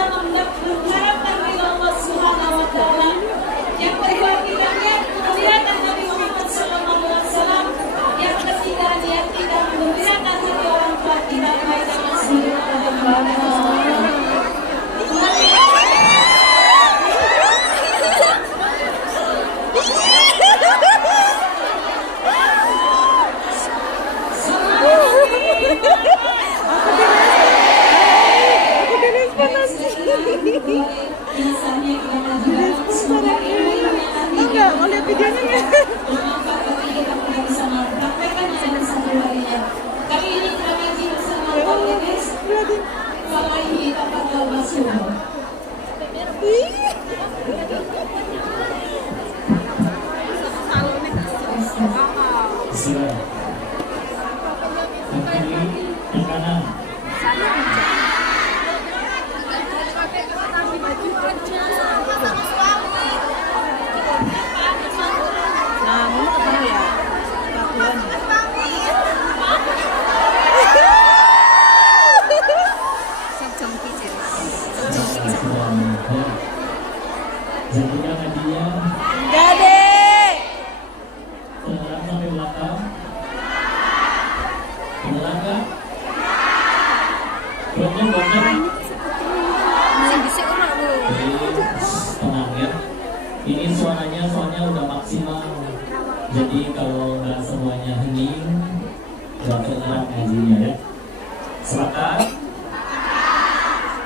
kita mengharapkan ridha Allah Subhanahu wa taala. Yang kedua kita niat kemuliaan Nabi Muhammad sallallahu alaihi wasallam. Yang ketiga niat kita memuliakan hati orang tua kita baik dengan sendiri atau enggak, mau lihat videonya ya. Kali ini kita ngaji bersama Bapak guys. Wallahi taqabbal masuk. Bismillah. Yang kiri, yang kanan. Nah, mau ketemu ya? Jadikan hadiah. Enggak deh. Penerang sampai belakang. Penerang. Banyak. Tenang ya. Ini suaranya soalnya udah maksimal. Jadi kalau nggak semuanya hening, nggak kedengeran ngajinya ya. Sepakat?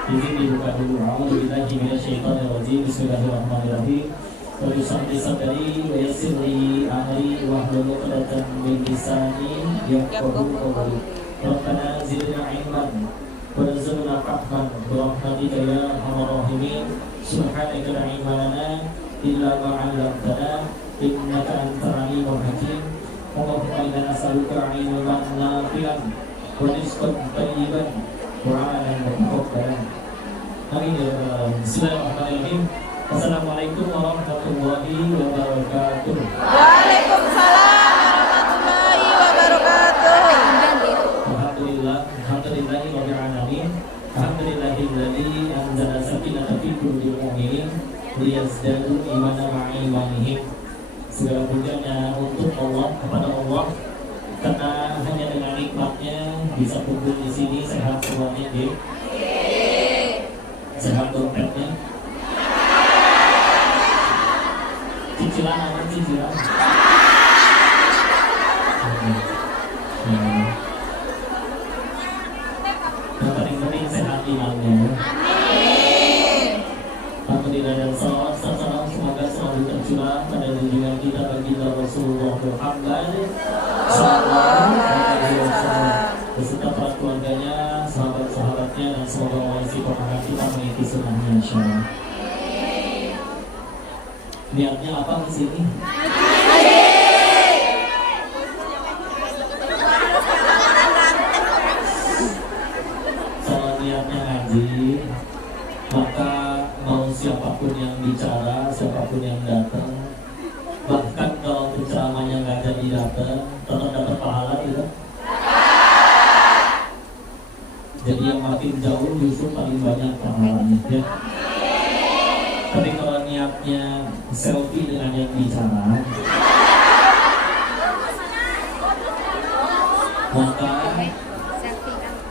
Izin dibuka dulu. A'udzubillahi minasyaitonirrajim. Bismillahirrahmanirrahim. Wa yusalli sadri wa yassir li amri wahlul 'uqdatam min lisani yafqahu qawli. Rabbana zidna 'ilman warzuqna fahman bi rahmatika ya arhamar rahimin. Subhanaka la 'ilma lana illa ma 'allamtana innaka antal 'alimul hakim. Allahumma inna nas'aluka 'ilman nafi'an wa rizqan thayyiban wa 'amalan mutaqabbalan. Amin ya rabbal alamin. Bismillahirrahmanirrahim. Assalamualaikum warahmatullahi wabarakatuh. Waalaikumsalam warahmatullahi wabarakatuh. Alhamdulillahi rabbil alamin. Alhamdulillahilladzi anzala sakinata fi qulubil mu'minin liyazdadu imanan ma'a imanihim. Segala pujiannya untuk Allah, kepada Allah, karena hanya dengan nikmatnya bisa kumpul di sini sehat semuanya, deh. Sehat dompetnya. Cicilan apa cicilan? Yang paling penting sehat imannya. Alhamdulillah dan salawat serta semoga selalu tercurah pada junjungan kita baginda Rasulullah Muhammad sallallahu alaihi wasallam beserta para keluarganya, sahabat-sahabatnya, dan semoga mengisi perkara kita mengikuti sunnahnya insyaallah. Niatnya apa di sini? Kalau niatnya ngaji, maka mau siapapun yang bicara, siapapun yang datang, bahkan kalau ceramahnya nggak jadi datang, tetap dapat pahala tidak? Jadi yang makin jauh justru paling banyak pahalanya ya. Tapi kalau niatnya selfie dengan yang bicara,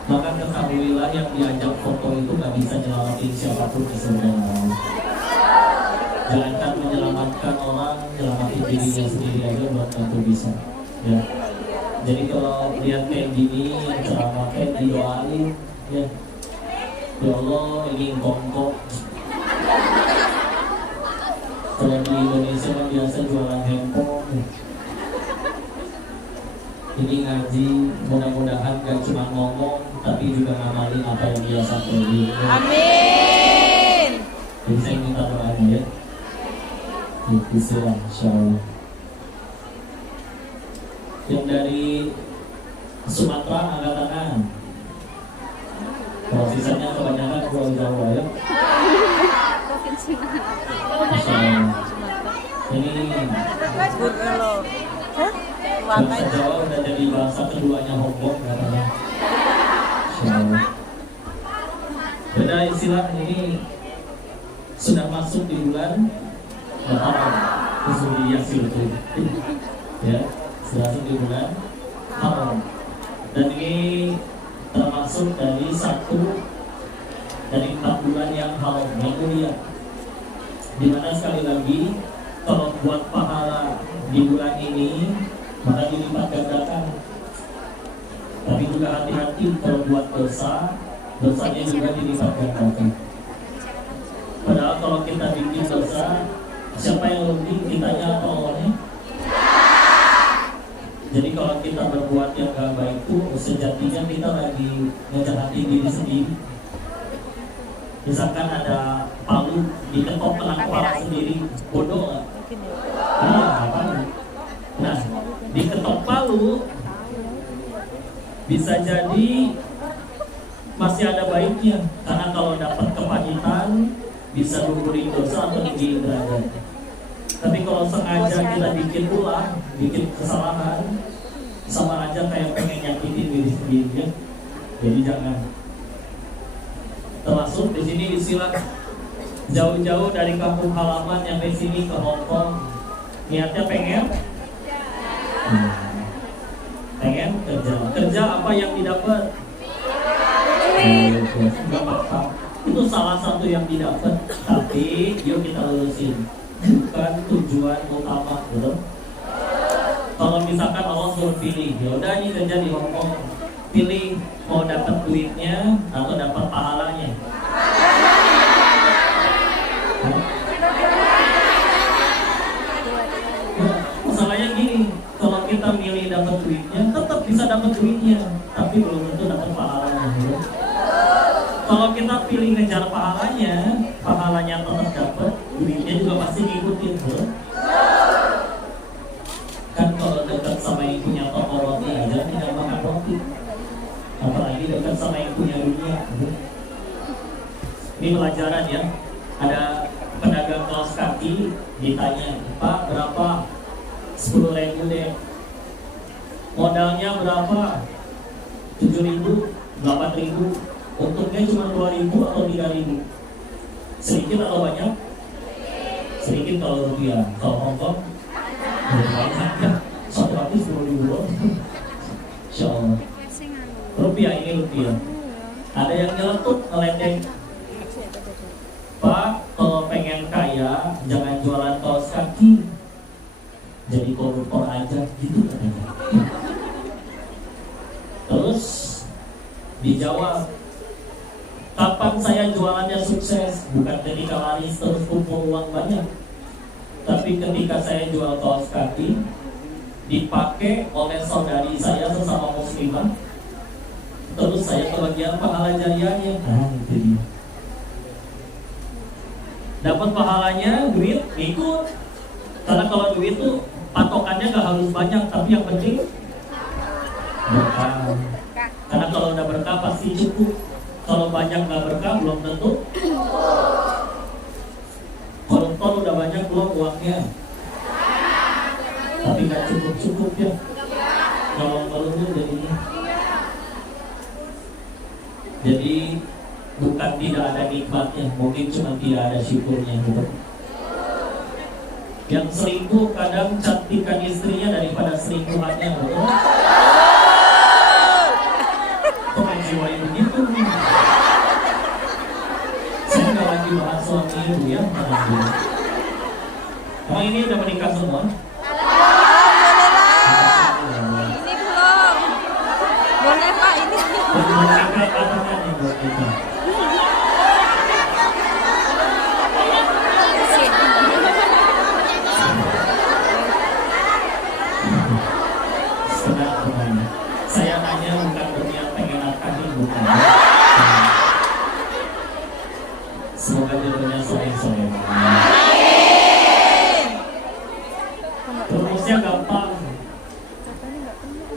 maka ketahuilah yang diajak foto itu nggak bisa nyelamatin siapapun di surga. Jangankan menyelamatkan orang, nyelamatin dirinya sendiri aja belum tentu bisa ya. Jadi kalau lihat kayak gini, yang ceramah kayak didoain ya, ya Allah ini kongkong. Kalau di Indonesia kan biasa jualan handphone. Ini ngaji, mudah-mudahan gak cuma ngomong, tapi juga ngamalin apa yang dia sampaikan. Amin. Jadi saya minta doanya ya. Bismillah, insyaallah. Yang dari Sumatera angkat tangan. Kalau sisanya kebanyakan Pulau Jawa ya. Ini bahasa Jawa udah jadi bahasa keduanya Hongkong katanya. Beda isi istilah ini sudah masuk di bulan Muharram, khusus Yasin itu, ya, sudah masuk di bulan Muharram, dan ini termasuk dari satu dari 4 bulan yang haram, yang mulia, dimana sekali lagi kalau buat pahala di bulan ini maka dilipat gandakan. Tapi juga hati-hati kalau buat dosa, dosanya juga dilipat gandakan. Padahal kalau kita bikin dosa, siapa yang rugi? Kitanya atau Allahnya? Jadi kalau kita berbuat yang gak baik itu sejatinya kita lagi ngejahati diri sendiri. Misalkan ada palu diketok kena kepala sendiri, bodoh nggak? Iya, apa? Nah, diketok palu bisa jadi masih ada baiknya, karena kalau dapat kepahitan bisa gugurin dosa atau tinggi derajat. Tapi kalau sengaja kita bikin ulah, bikin kesalahan, sama aja kayak pengen nyakitin diri sendiri, ya. Jadi jangan. Termasuk di sini istilah jauh-jauh dari kampung halaman yang di sini ke Hong Kong, niatnya pengen kerja apa yang didapat? Itu salah satu yang didapat, tapi yuk kita lurusin, bukan tujuan utama, betul? Kalau misalkan Allah suruh pilih, yaudah ini kerja di Hong Kong, pilih mau dapat duitnya atau dapat pahalanya. Masalahnya gini, kalau kita milih dapat duitnya, tetap bisa dapat duitnya, tapi belum tentu dapat pahalanya. Ya. Kalau kita pilih ngejar pahalanya tetap dapat, duitnya juga pasti ngikutin. Ya. Kan kalau dekat sama yang punya toko roti aja tinggal makan roti, apalagi dekat sama yang punya dunia. Ini pelajaran ya. Ada pedagang kaos kaki ditanya, Pak berapa? 10.000 deh. Modalnya berapa? 7.000, 8.000. Untungnya cuma 2.000 atau 3.000. Sedikit atau banyak? Sedikit kalau rupiah. Kalau Hongkong banyak ya. 110.000 loh. Insya Allah. Rupiah ini rupiah. Ada yang nyeletuk ngeledek. Pak, kalau pengen kaya jangan jualan kaos kaki, jadi koruptor aja gitu katanya. Terus dijawab, kapan saya jualannya sukses? Bukan ketika laris terus kumpul uang banyak, tapi ketika saya jual kaos kaki dipakai oleh saudari saya sesama muslimah, terus saya kebagian pahala jariahnya. Nah itu dia. Dapat pahalanya, duit ikut. Karena kalau duit tuh patokannya gak harus banyak, tapi yang penting berkah. Karena kalau udah berkah pasti cukup. Kalau banyak gak berkah belum tentu. Koruptor udah banyak belum uangnya, tapi gak cukup ya. Kalau jadinya. Jadi bukan tidak ada nikmatnya, mungkin cuma tidak ada syukurnya, betul? Yang selingkuh kadang cantikan istrinya daripada selingkuhannya, betul? Kok menjiwai begitu? Saya nggak lagi bahas suami ibu ya, emang ini udah menikah semua? Alhamdulillah. Ini belum. Boleh Pak ini. Belum menikah katanya nih buat kita. Saya nanya bukan berniat pengen nafkahin, bukan. Semoga jodohnya soleh-soleh. Rumusnya gampang.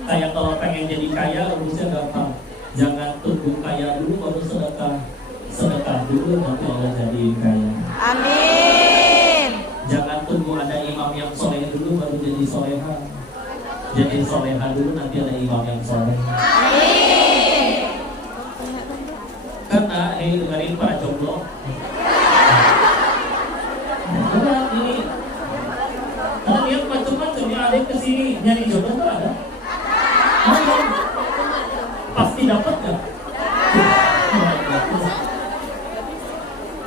Kayak kalau pengen jadi kaya, rumusnya gampang. Jangan tunggu kaya dulu baru sedekah. Sedekah dulu nanti Allah jadiin kaya. Amin. Jangan tunggu ada imam yang soleh dulu baru jadi soleha. Jadi soleha dulu nanti ada imam yang soleh. Karena dengerin para jomblo dapat nggak?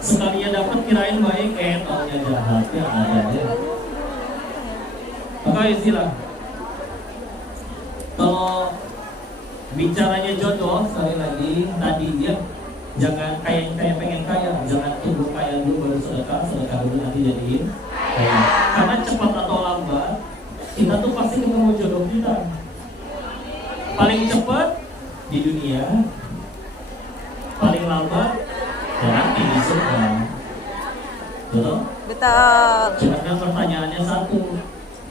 Sekalinya dapat kirain baik, taunya jahat ya ada ya. Maka istilah kalau bicaranya jodoh sekali lagi tadi ya, jangan kayak pengen kaya, jangan tunggu kaya dulu baru sedekah dulu nanti jadiin kaya. Karena cepat atau lambat kita tuh pasti ketemu jodoh kita. Paling cepat di dunia, paling lambat ya nanti di surga. Betul? Betul. Cuma pertanyaannya satu,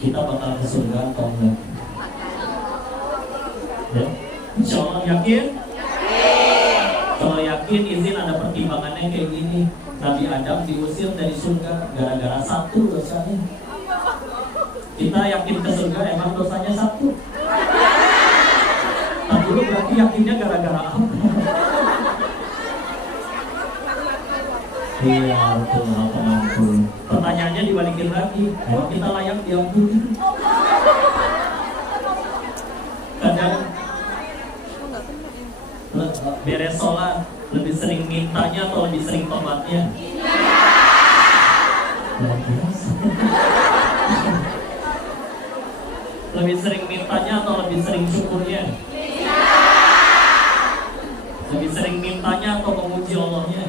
kita bakal ke surga atau enggak? Ya? Insya Allah yakin? Kalau yakin, izin ada pertimbangannya kayak gini. Nabi Adam diusir dari surga gara-gara satu dosanya. Kita yakin ke surga emang dosanya satu. Nah dulu berarti yakinnya gara-gara apa? Iya betul, ampun. Pertanyaannya dibalikin lagi, emang kita layak diampuni? Kadang beres sholat lebih sering mintanya atau lebih sering tobatnya? Lebih sering mintanya atau lebih sering syukurnya? Lebih sering mintanya atau memuji Allahnya?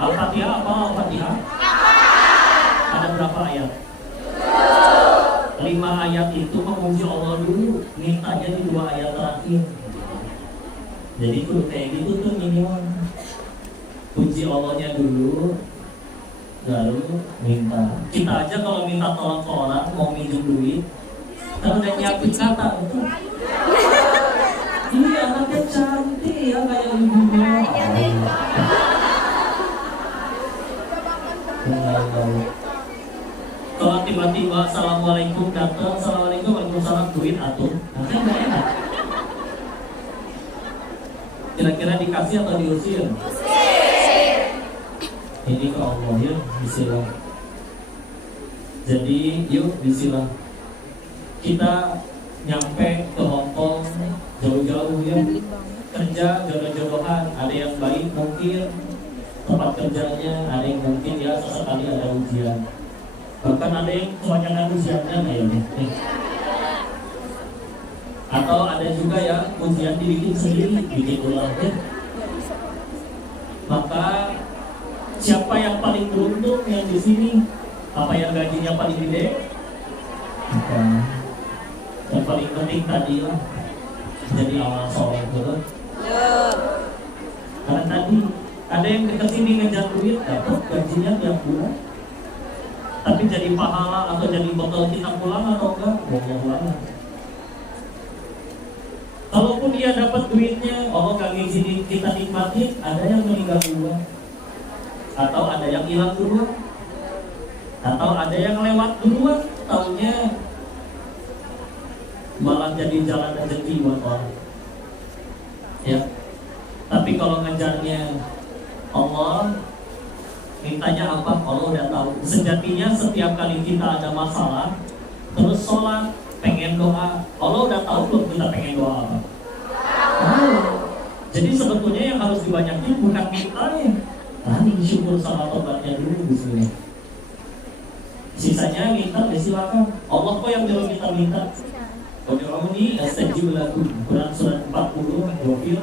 Al-Fatihah apa Al-Fatihah? Ada berapa ayat? 5 ayat itu memuji Allah dulu, mintanya di 2 ayat terakhir. Jadi kudu kayak gitu tuh minimal. Puji Allahnya dulu, baru minta. Kita aja kalau minta tolong ke orang, mau minjem duit, kan udah nyiapin kata itu. Ini anaknya cantik ya kayak ibunya. Kalau tiba-tiba assalamualaikum datang, assalamualaikum waalaikumsalam duit atur, nanti nggak enak. Kira-kira dikasih atau diusir? Ini ke Allah ya, bismillah. Jadi yuk bismillah. Kita nyampe ke Hongkong jauh-jauh ya, kerja jodoh-jodohan. Ada yang baik mungkin tempat kerjanya, ada yang mungkin ya sesekali ada ujian. Bahkan ada yang kebanyakan ujiannya kayaknya. Atau ada juga ya ujian dibikin sendiri, bikin ulang ya. Maka siapa yang paling beruntung yang di sini? Apa yang gajinya paling gede? Bukan. Yang paling penting tadi lah, jadi amal soleh betul. Karena tadi ada yang kesini ngejar duit, dapat gajinya tiap bulan. Tapi jadi pahala atau jadi bekal kita pulang atau enggak? Wallahu. Kalaupun dia dapat duitnya, Allah gak ngizinin kita nikmatin, ada yang meninggal duluan, atau ada yang hilang duluan, atau ada yang lewat duluan, taunya malah jadi jalan rezeki buat orang. Ya, tapi kalau ngejarnya Allah, mintanya apa? Allah udah tahu. Sejatinya setiap kali kita ada masalah, terus sholat, pengen doa, Allah udah tahu belum kita pengen doa apa? Jadi sebetulnya yang harus dibanyakin bukan mintanya, tadi syukur sama tobatnya dulu bismillah. Sisanya minta silakan. Allah kok yang jauh kita minta. Qad'uni astajib lakum. Quran surat 40 Ghafir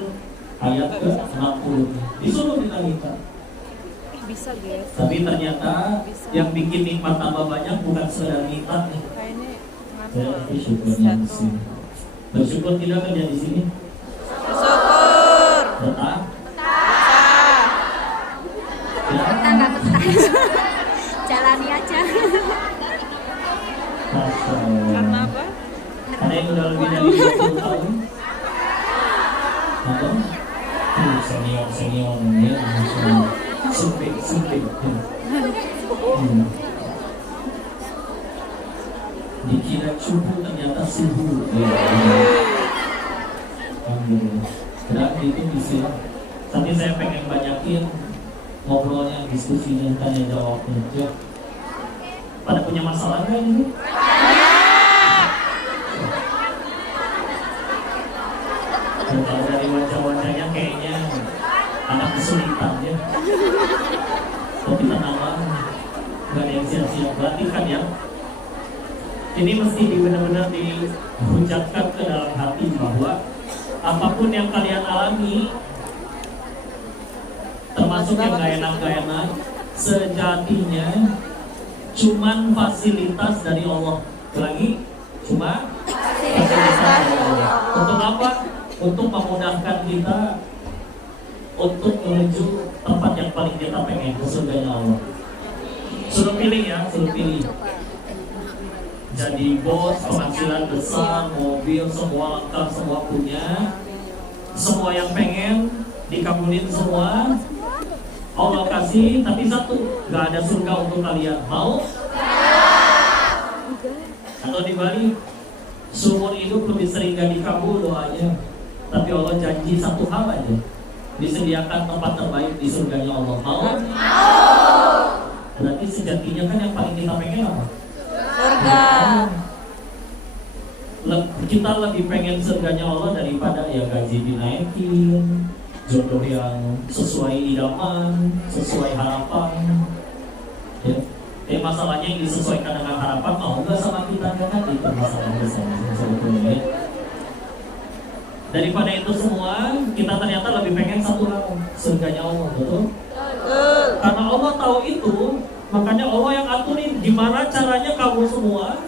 ayat ke-60. Disuruh kita minta. Bisa guys. Tapi ternyata yang bikin nikmat tambah banyak bukan sekedar minta nih. Tapi syukurnya di sini. Bersyukur tidak kerja di sini? Syukur. Betah? Betah nggak betah. Jalani aja. Karena apa? Ada yang udah lebih dari 20 tahun? Atau? Senior ya, sempit. Dikira subuh ternyata subuh. Alhamdulillah. Berarti itu istilah. Tapi saya pengen banyakin ngobrolnya, diskusinya, tanya jawabnya. Pada punya masalah nggak ini? Kalau dari wajah-wajahnya kayaknya anak kesulitan ya. Kok kita nama nggak ada yang siap-siap, berarti kan ya ini mesti benar-benar diucapkan ke dalam hati bahwa apapun yang kalian alami, termasuk yang gak enak, sejatinya cuman fasilitas dari Allah. Lagi cuma fasilitas dari Allah. Untuk apa? Untuk memudahkan kita untuk menuju tempat yang paling kita pengen, ke surganya Allah. Suruh pilih ya, suruh pilih. Jadi bos, penghasilan besar, mobil, semua lengkap, semua punya, semua yang pengen dikabulin semua, Allah kasih, tapi satu, gak ada surga untuk kalian. Mau? Atau dibalik, seumur hidup lebih sering gak dikabul doanya, tapi Allah janji satu hal aja, disediakan tempat terbaik di surganya Allah. Mau? Berarti sejatinya kan yang paling kita pengen apa? Surga. Kita lebih pengen surganya Allah daripada ya gaji dinaikin, jodoh yang sesuai idaman, sesuai harapan. Ya. Masalahnya yang disesuaikan dengan harapan mau nggak sama kita kan itu masalah besar sebetulnya. Daripada itu semua, kita ternyata lebih pengen satu hal, surganya Allah, betul? Karena Allah tahu itu, makanya Allah yang aturin gimana caranya kamu semua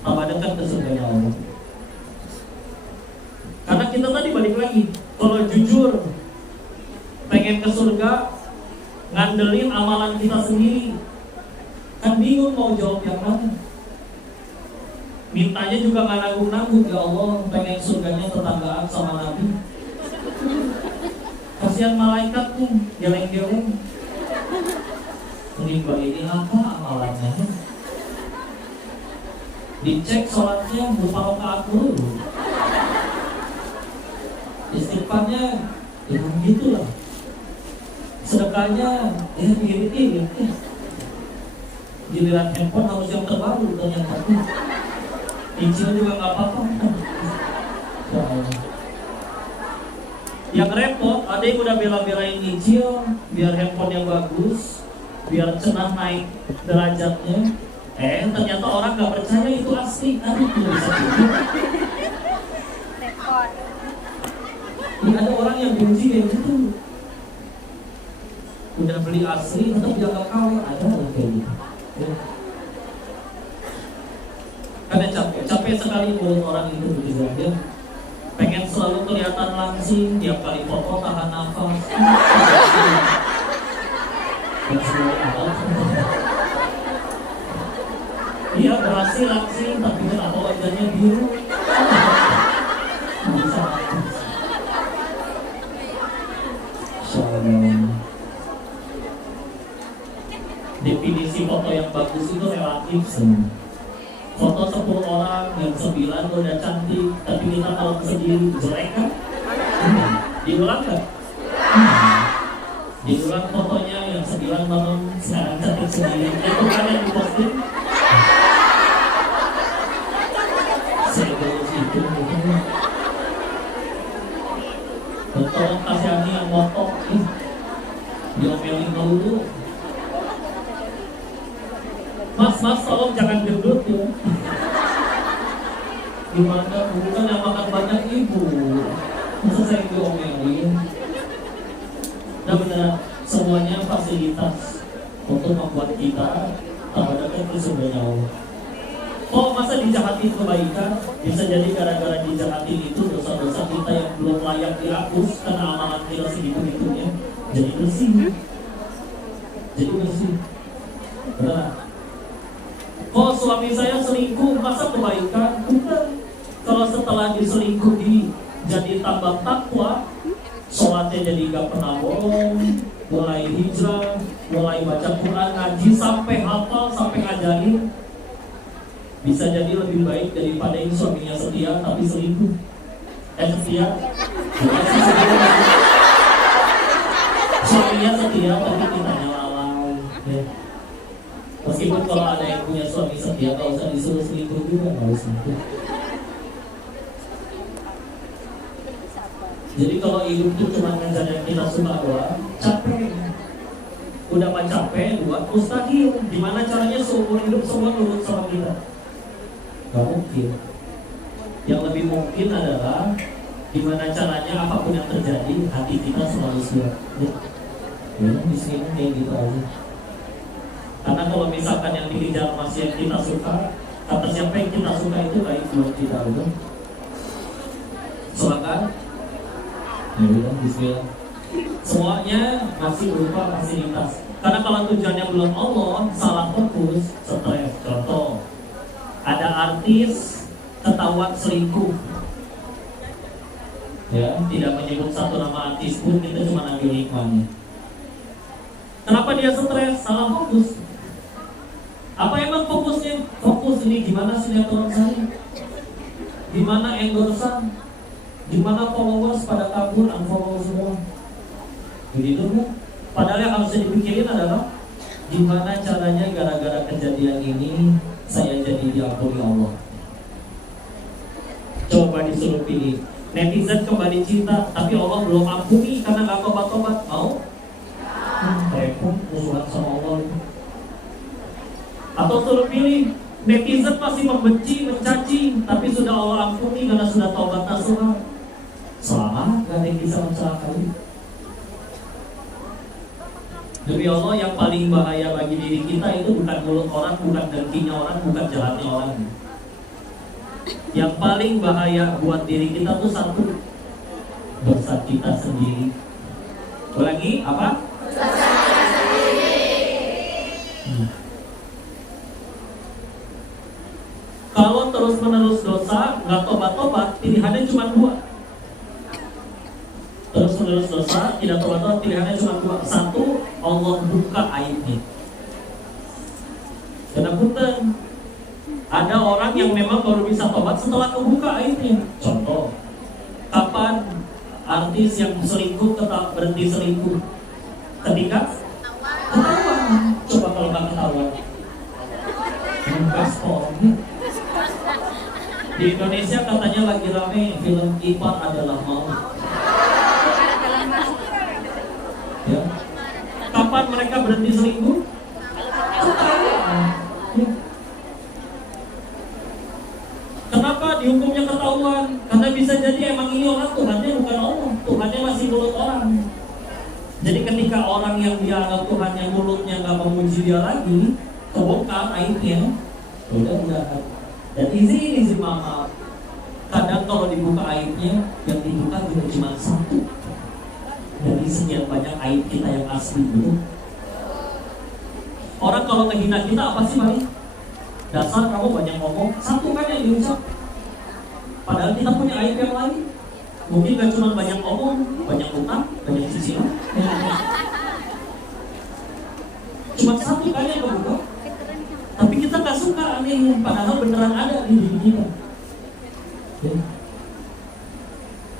tambah dekat ke surganya Allah. Karena kita tadi balik lagi, kalau jujur pengen ke surga, ngandelin amalan kita sendiri, kan bingung mau jawab yang mana. Mintanya juga nggak nanggung-nanggung, ya Allah pengen surganya tetanggaan sama Nabi. Kasihan malaikat tuh, geleng-geleng. Menimba ini apa amalannya? Dicek sholatnya berupa rakaat dulu. Istighfarnya ya gitulah. Sedekahnya ya irit-irit. Giliran handphone harus yang terbaru ternyata. Cicil juga nggak apa-apa. Yang repot, ada yang udah bela-belain nyicil biar handphone yang bagus, biar cenah naik derajatnya. Ternyata orang nggak percaya itu asli. Aduh, bisa gitu. Ini ada orang yang benci kayak gitu. Udah beli asli, tetap jaga KW. Ada orang kayak gitu. Karena capek sekali mulut orang itu begitu ya. Pengen selalu kelihatan langsing, tiap kali foto tahan nafas. Iya berhasil langsing, tapi kenapa wajahnya biru? Bisa. Definisi foto yang bagus itu relatif semua. Foto 10 orang, yang 9 udah cantik, tapi kita kalau sendiri jelek kan? Diulang gak? Diulang fotonya yang 9 malam sekarang cantik sendiri. Itu kan yang diposting. Saya terus itu. Tolong kasihani yang motok, diomelin dulu. Mas, tolong jangan gendut ya. Gimana bukan yang makan banyak ibu? Masa saya diomelin? Nah benar, semuanya fasilitas untuk membuat kita tambah dekat ke surganya Allah. Oh masa dijahatin kebaikan? Bisa jadi gara-gara dijahatin itu dosa-dosa kita yang belum layak dihapus karena amalan kita segitu-gitunya jadi bersih. Benar. Kalau suami saya selingkuh, masa kebaikan? Bukan. Kalau setelah diselingkuhi jadi tambah takwa, sholatnya jadi gak pernah bolong, mulai hijrah, mulai baca Quran, ngaji sampai hafal, sampai ngajarin, bisa jadi lebih baik daripada yang suaminya setia tapi selingkuh. Setia? Suaminya setia tapi kitanya lalai. Ya. Meskipun kalau ada yang punya suami setia, gak usah disuruh selingkuh juga, gak usah. Jadi kalau hidup itu cuma ngejar yang kita suka doang, capek. Udah mah capek, buat mustahil. Gimana caranya seumur hidup semua nurut sama kita? Gak mungkin. Yang lebih mungkin adalah gimana caranya apapun yang terjadi, hati kita selalu siap. Ya, di sini kayak gitu aja. Karena kalau misalkan yang dikejar masih yang kita suka, kata siapa yang kita suka itu baik buat kita, betul? Silakan. Ya udah, bismillah. Semuanya masih berupa fasilitas. Karena kalau tujuannya belum Allah, salah fokus, stres. Contoh, ada artis ketahuan selingkuh. Ya, tidak menyebut satu nama artis pun, kita cuma ambil hikmahnya. Kenapa dia stres? Salah fokus. Apa emang fokusnya? Fokus ini gimana sinetron saya? Gimana endorsan? Gimana followers pada kabur, unfollow semua? Begitu kan? Padahal yang harus dipikirin adalah gimana caranya gara-gara kejadian ini saya jadi diampuni Allah. Coba disuruh pilih. Netizen kembali cinta, tapi Allah belum ampuni karena gak tobat-tobat. Mau? Repot, musuhan sama Allah. Atau suruh pilih, netizen masih membenci, mencaci, tapi sudah Allah ampuni karena sudah taubat nasuha. Selamat, gak ada yang bisa mencelakai. Demi Allah, yang paling bahaya bagi diri kita itu bukan mulut orang, bukan dengkinya orang, bukan jahatnya orang. Yang paling bahaya buat diri kita tuh satu, dosa kita sendiri. Ulangi, apa? Dosa sendiri. Kalau terus-menerus dosa, nggak tobat-tobat, pilihannya cuma dua. Terus-menerus dosa, tidak tobat-tobat, pilihannya cuma dua. Satu, Allah buka aibnya. Karena punten, ada orang yang memang baru bisa tobat setelah kebuka aibnya. Contoh, kapan artis yang selingkuh tetap berhenti selingkuh? Ketika ketahuan. Coba kalau nggak ketahuan, gaspol. Di Indonesia katanya lagi rame film Ipar Adalah Mau. Ya. Kapan mereka berhenti selingkuh? Kenapa dihukumnya ketahuan? Karena bisa jadi emang ini orang Tuhannya bukan Allah, Tuhannya masih mulut orang. Jadi ketika orang yang dia anggap Tuhannya mulutnya nggak memuji dia lagi, kebongkar aibnya, udah. Dan izin maaf. Kadang kalau dibuka aibnya, yang dibuka juga cuma satu dari sekian banyak aib kita yang asli dulu. Orang kalau menghina kita apa sih paling? Dasar kamu banyak ngomong, satu kan yang diucap. Padahal kita punya aib yang lain. Mungkin gak cuma banyak ngomong, banyak utang, banyak cicilan. Cuma satu kan yang kebuka. Tapi kita gak suka aneh, padahal beneran ada di diri kita. Ya.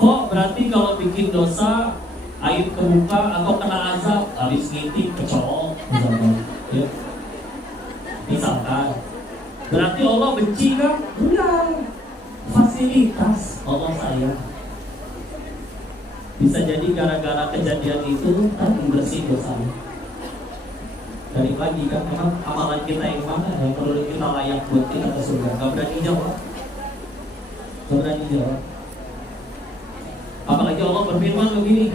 Kok berarti kalau bikin dosa, aib kebuka atau kena azab, habis ngintip, kecolok, misalkan. Ya. Misalkan, berarti Allah benci kan? Enggak. Fasilitas Allah sayang. Bisa jadi gara-gara kejadian itu tadi bersih dosanya. Dari pagi kan memang amalan kita yang mana yang perlu kita layak buat kita ke surga. Gak berani jawab. Apalagi Allah berfirman begini,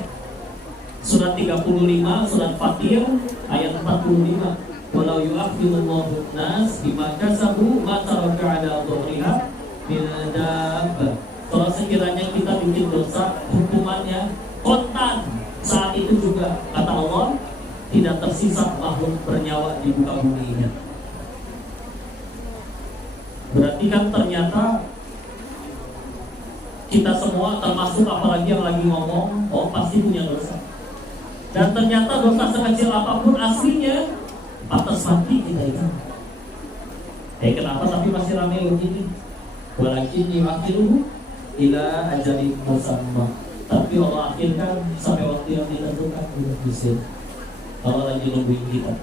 surat 35, surat Fatir ayat 45. Walau yu'akhidullahu nas bima kasabu ma taraka ala dhuhriha min dabbah. Kalau sekiranya kita bikin dosa, hukumannya kontan saat itu juga, kata Allah, tidak tersisa makhluk bernyawa di muka bumi ini. Berarti kan ternyata kita semua, termasuk apalagi yang lagi ngomong, oh pasti punya dosa. Dan ternyata dosa sekecil apapun aslinya pantas mati kita itu. Kenapa tapi masih ramai begini? Walakin yu'akhiruhu ila ajalin musamma. Tapi Allah akhirkan sampai waktu yang ditentukan. Udah bisa. Allah lagi nungguin kita.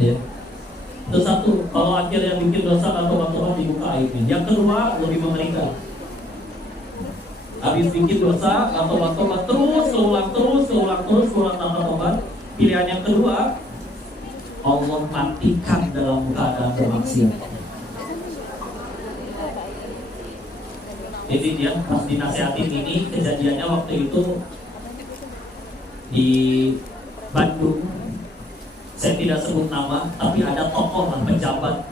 Ya. Itu satu. Kalau akhirnya bikin dosa atau tobat dibuka aibnya. Yang kedua lebih mengerikan. Habis bikin dosa, tobat terus, keulang tanpa tobat. Pilihan yang kedua, Allah matikan dalam keadaan bermaksiat. Jadi dia pas dinasihatin ini, kejadiannya waktu itu di Bandung. Saya tidak sebut nama, tapi ada tokoh pejabat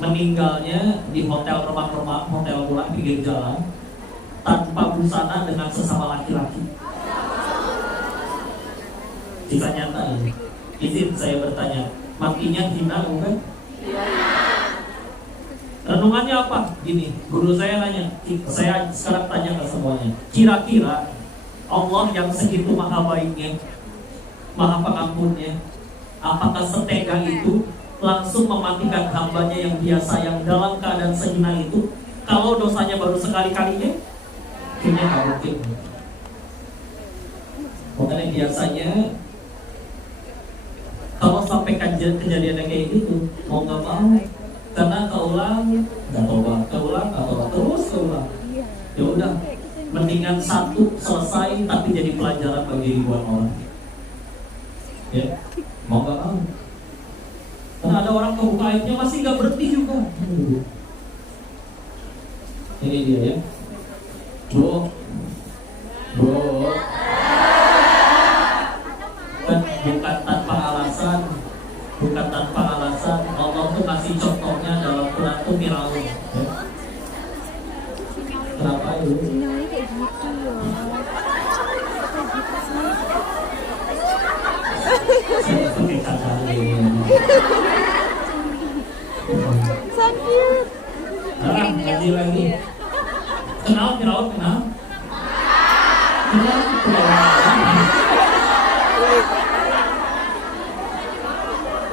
meninggalnya di hotel remang-remang, hotel murah pinggir jalan, tanpa busana dengan sesama laki-laki. Kisah nyata ini. Izin saya bertanya, matinya hina bukan? Renungannya apa? Gini, guru saya nanya, saya sekarang tanya ke semuanya, kira-kira Allah yang segitu maha baiknya, maha pengampunnya, apakah setega itu langsung mematikan hambanya yang biasa, yang dalam keadaan sehina itu, kalau dosanya baru sekali-kalinya? Kayaknya nggak mungkin. Makanya biasanya kalau sampai kejadian kayak gitu, mau nggak mau, karena keulang, nggak keulang, terus keulang. Ya udah, mendingan satu selesai tapi jadi pelajaran bagi ribuan orang. Ya, mau nggak mau. Karena ada orang kebuka aibnya masih nggak berhenti juga. Ini dia ya, bro. Bukan tanpa alasan Allah tuh kasih contohnya dalam Quran tuh Firaun. Kenapa itu? Sinyalnya kayak gitu ya. Saya pakai kata ini. Sakit. Ngaji lagi. Kenal Firaun, kenal?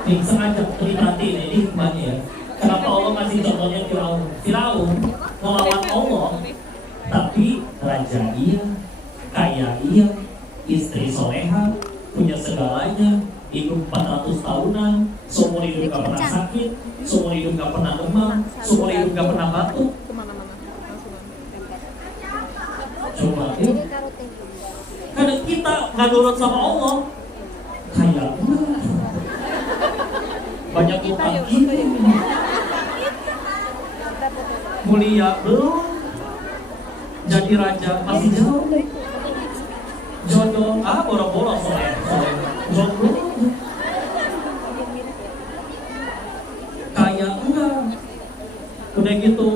Nih, sengaja diperhatiin ini hikmahnya ya. Kenapa Allah kasih contohnya Firaun? Firaun melawan Allah, tapi raja iya, kaya iya, istri soleha, punya segalanya, hidup 400 tahunan, seumur hidup gak pernah sakit, seumur hidup gak pernah demam, seumur hidup gak pernah batuk. Coba ya. Kadang kita nggak nurut sama Allah, kayak banyak utang ini, mulia belum, jadi raja masih jauh, jodoh boro-boro soleh, jodoh, kaya enggak, udah gitu.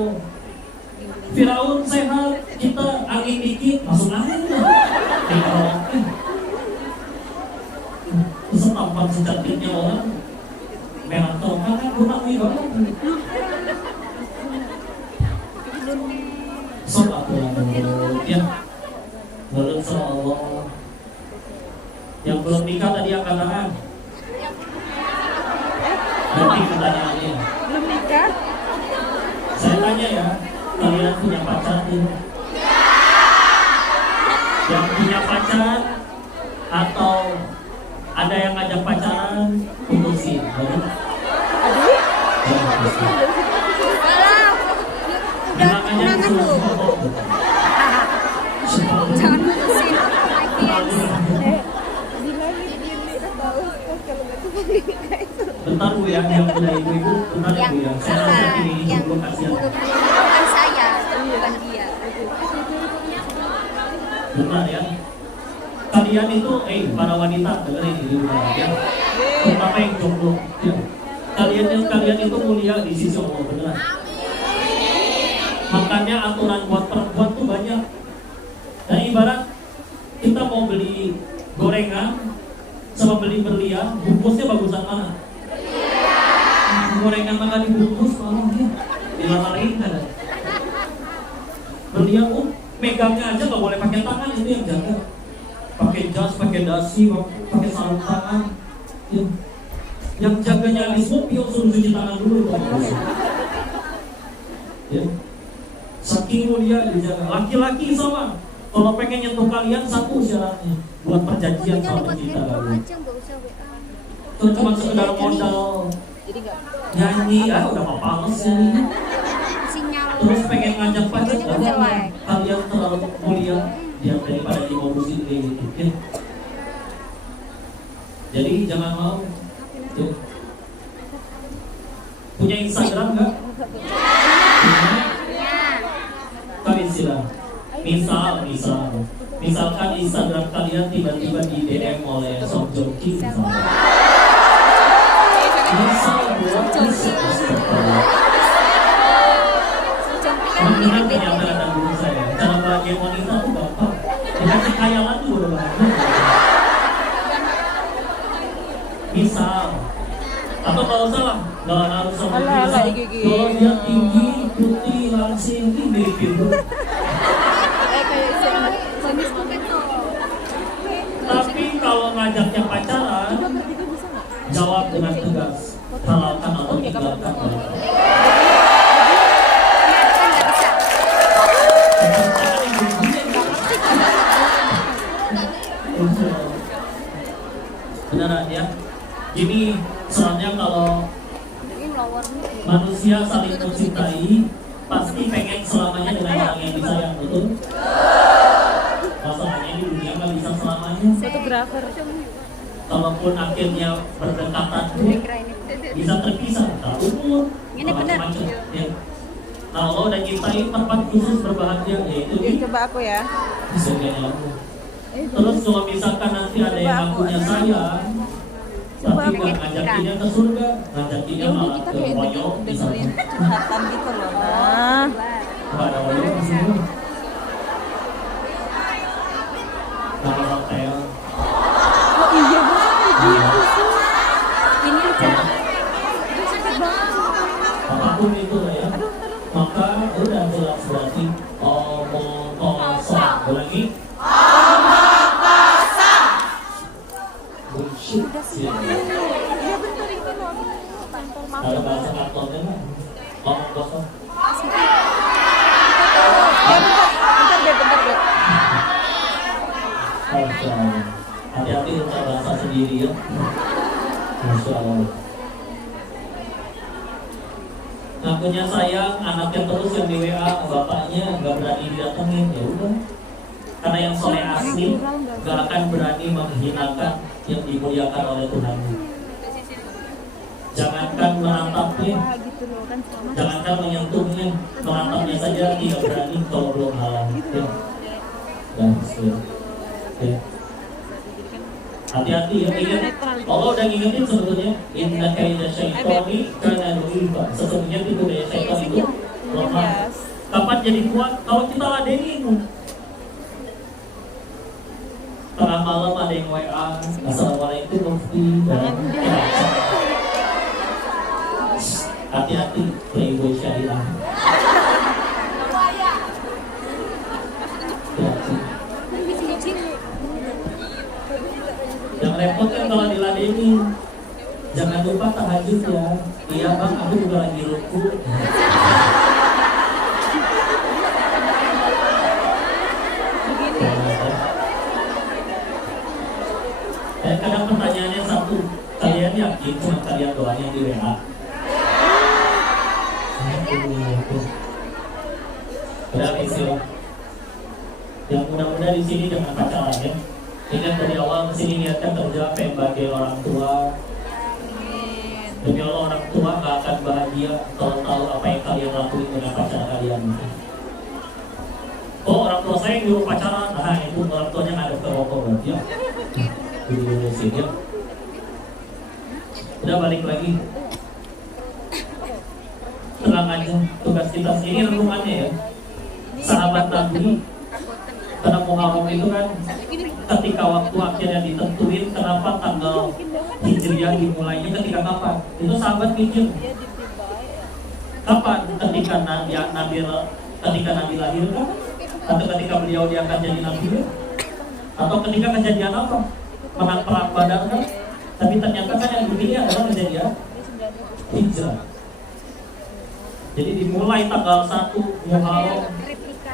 Firaun sehat, kita angin dikit masuk angin lah. Setampan secantiknya orang merah toka kan lunak nih banget. Sobat ya, menurut Allah. Yang belum nikah tadi angkat tangan. Nanti pertanyaannya. Belum nikah? Saya tanya ya, kalian punya pacar tidak? Yang punya pacar atau ada yang ngajak pacaran, putusin. Aduh. Jangan tuh. Jangan putusin. Bentar Bu ya, yang punya ibu-ibu, bentar Bu ya. Saya rasa ini belum kasihan. Bukan saya, bukan dia. Bentar ya. Kalian itu, para wanita dengerin ini ya. Terutama yang jomblo ya. Kalian itu mulia di sisi Allah beneran. Makanya aturan buat perempuan tuh banyak. Dan ibarat kita mau beli gorengan sama beli berlian, bungkusnya bagusan mana? Gorengan makan dibungkus malah ya dilamarin kan. Berlian megangnya aja nggak boleh pakai tangan, itu yang jaga. Pakai jas, pakai dasi, pakai sarung tangan. Ya. Yang jaganya habis mobil suruh cuci tangan dulu. Ya. Saking mulia dijaga. Laki-laki sama. Kalau pengen nyentuh kalian satu syaratnya, buat perjanjian sama kita. Itu cuma sekedar modal nyanyi, udah mau pales ya. terus pengen ngajak pacaran, kalian terlalu mulia yang daripada dimodusin kayak gitu ya. Jadi jangan mau ya. Punya Instagram nggak? Kalian silang. Misalkan Instagram kalian tiba-tiba di DM oleh Song Joong Ki misalnya. Misal buat Mengenal kenyataan guru saya, cara bahagia wanita itu gampang. Dikasih khayalan tuh udah bahagia. Misal, atau kalau salah, nggak harus sama misal. Kalau dia tinggi, putih, langsing, ini mirip itu. Tapi kalau ngajaknya pacaran, jawab dengan tegas, halalkan atau tinggalkan. Beneran ya. Jadi soalnya kalau manusia saling mencintai pasti pengen selamanya dengan orang yang disayang, betul? Masalahnya di dunia nggak bisa selamanya. Fotografer. Kalaupun akhirnya berdekatan bisa terpisah, tak umur, macam-macam. Ya. Nah, Allah udah nyiptain tempat khusus berbahagia, yaitu di Coba aku ya. surganya Allah. Terus kalau misalkan nanti ada yang ngakunya sayang, tapi nggak ngajakinnya ke surga, ngajakinnya malah ke Woyo, misalnya. Curhatan gitu loh. Nah, Nggak ada Woyo di sini. Kalau hotel, oh iya banget gitu sih. Ini aja. Aduh sakit banget. apapun itu lah ya. Maka udah jelas berarti omong kosong. Ulangi. Bullshit. Iya bener ini loh. Kantor maaf. Kalau bahasa kantornya mah omong kosong. Bentar deh. Masya Allah. Hati-hati untuk bahasa sendiri ya. Masya Allah. Ngakunya sayang, anaknya terus yang di WA, bapaknya nggak berani didatengin, ya udah. Karena yang soleh asli nggak akan berani menghinakan yang dimuliakan oleh Tuhan. Jangankan menatapnya, jangankan menyentuhnya, menatapnya saja tidak berani kalau belum halal. Ya. Dan ya. Hati-hati ya, ingat Allah udah ngingetin sebetulnya inna kaida syaitani kana dhuifa. Sesungguhnya tipu daya syaitan itu lemah. Kapan jadi kuat? Kalau kita ladenin. Tengah malam ada yang WA, Assalamualaikum Mufti dan hati-hati playboy syariah. Yang repot kan kalau diladenin. Jangan lupa tahajud ya. Iya bang, aku juga lagi ruku. Dan kadang pertanyaannya satu, kalian yakin cuma kalian doang yang di WA? Udah istilah. Yang mudah-mudah di sini jangan pacaran ya. Ingat dari awal kesini niatkan kerja pengen bagi orang tua. Demi Allah orang tua gak akan bahagia kalau tahu apa yang kalian lakuin dengan pacar kalian. Oh orang tua saya yang nyuruh pacaran, nah itu orang tuanya ngadep ke rokok berarti ya. Diurusin ya. Udah balik lagi. Tenang aja, tugas kita sini renungannya ya. Sahabat Nabi, karena Muharram itu kan ketika waktu akhirnya ditentuin, kenapa tanggal Hijriah dimulainya ketika kapan? Itu sahabat mikir. Kapan? Ketika Nabi lahir kan? Atau ketika beliau diangkat jadi Nabi? Atau ketika kejadian apa? Menang perang Badar kan? Tapi ternyata kan yang begini adalah kejadian Hijrah. Jadi dimulai tanggal 1 Muharram,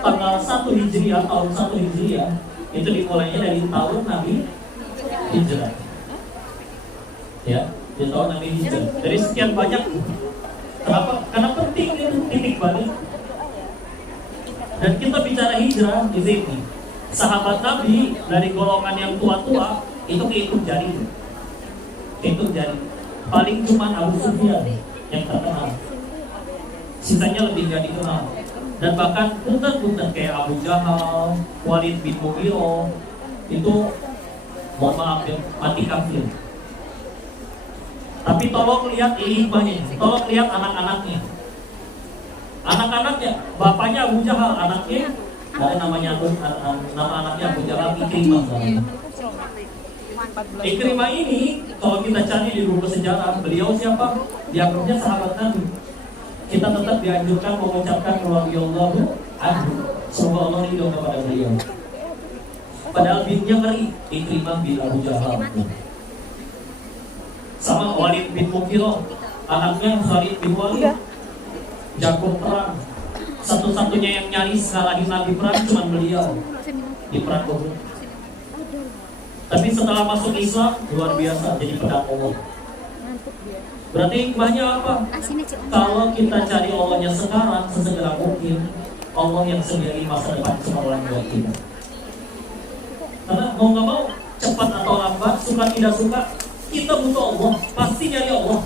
tanggal 1 Hijriah, tahun 1 Hijriah, itu dimulainya dari tahun Nabi Hijrah. Ya, di tahun Nabi Hijrah. Dari sekian banyak. Kenapa? Karena penting itu titik balik. Dan kita bicara hijrah di sini, sahabat Nabi dari golongan yang tua-tua itu kehitung jari, kehitung jari. Paling cuma Abu Sufyan yang terkenal, sisanya lebih gak dikenal. Dan bahkan punten-punten kayak Abu Jahal, Walid bin Mughirah itu mohon maaf ya, mati kafir. Tapi tolong lihat hikmahnya, tolong lihat anak-anaknya. Anak-anaknya, bapaknya Abu Jahal, anaknya ada namanya nama anaknya Abu Jahal, Ikrimah. Ikrimah ini kalau kita cari di buku sejarah, beliau siapa? Dianggapnya sahabat Nabi. Kita tetap dianjurkan mengucapkan radhiyallahu anhu, semoga Allah ridho kepada beliau. Padahal binnya ngeri, Ikrimah bin Abu Jahal. Sama Walid bin Mughirah, anaknya Khalid bin Walid, jago perang. Satu-satunya yang nyaris ngalahin Nabi perang cuma beliau di perang Uhud. Tapi setelah masuk Islam luar biasa, jadi pedang Allah. Berarti hikmahnya apa? Kalau kita cari Allahnya sekarang, sesegera mungkin Allah yang sediain masa depan cemerlang buat kita. Karena mau nggak mau, cepat atau lambat, suka tidak suka, kita butuh Allah, pasti nyari Allah.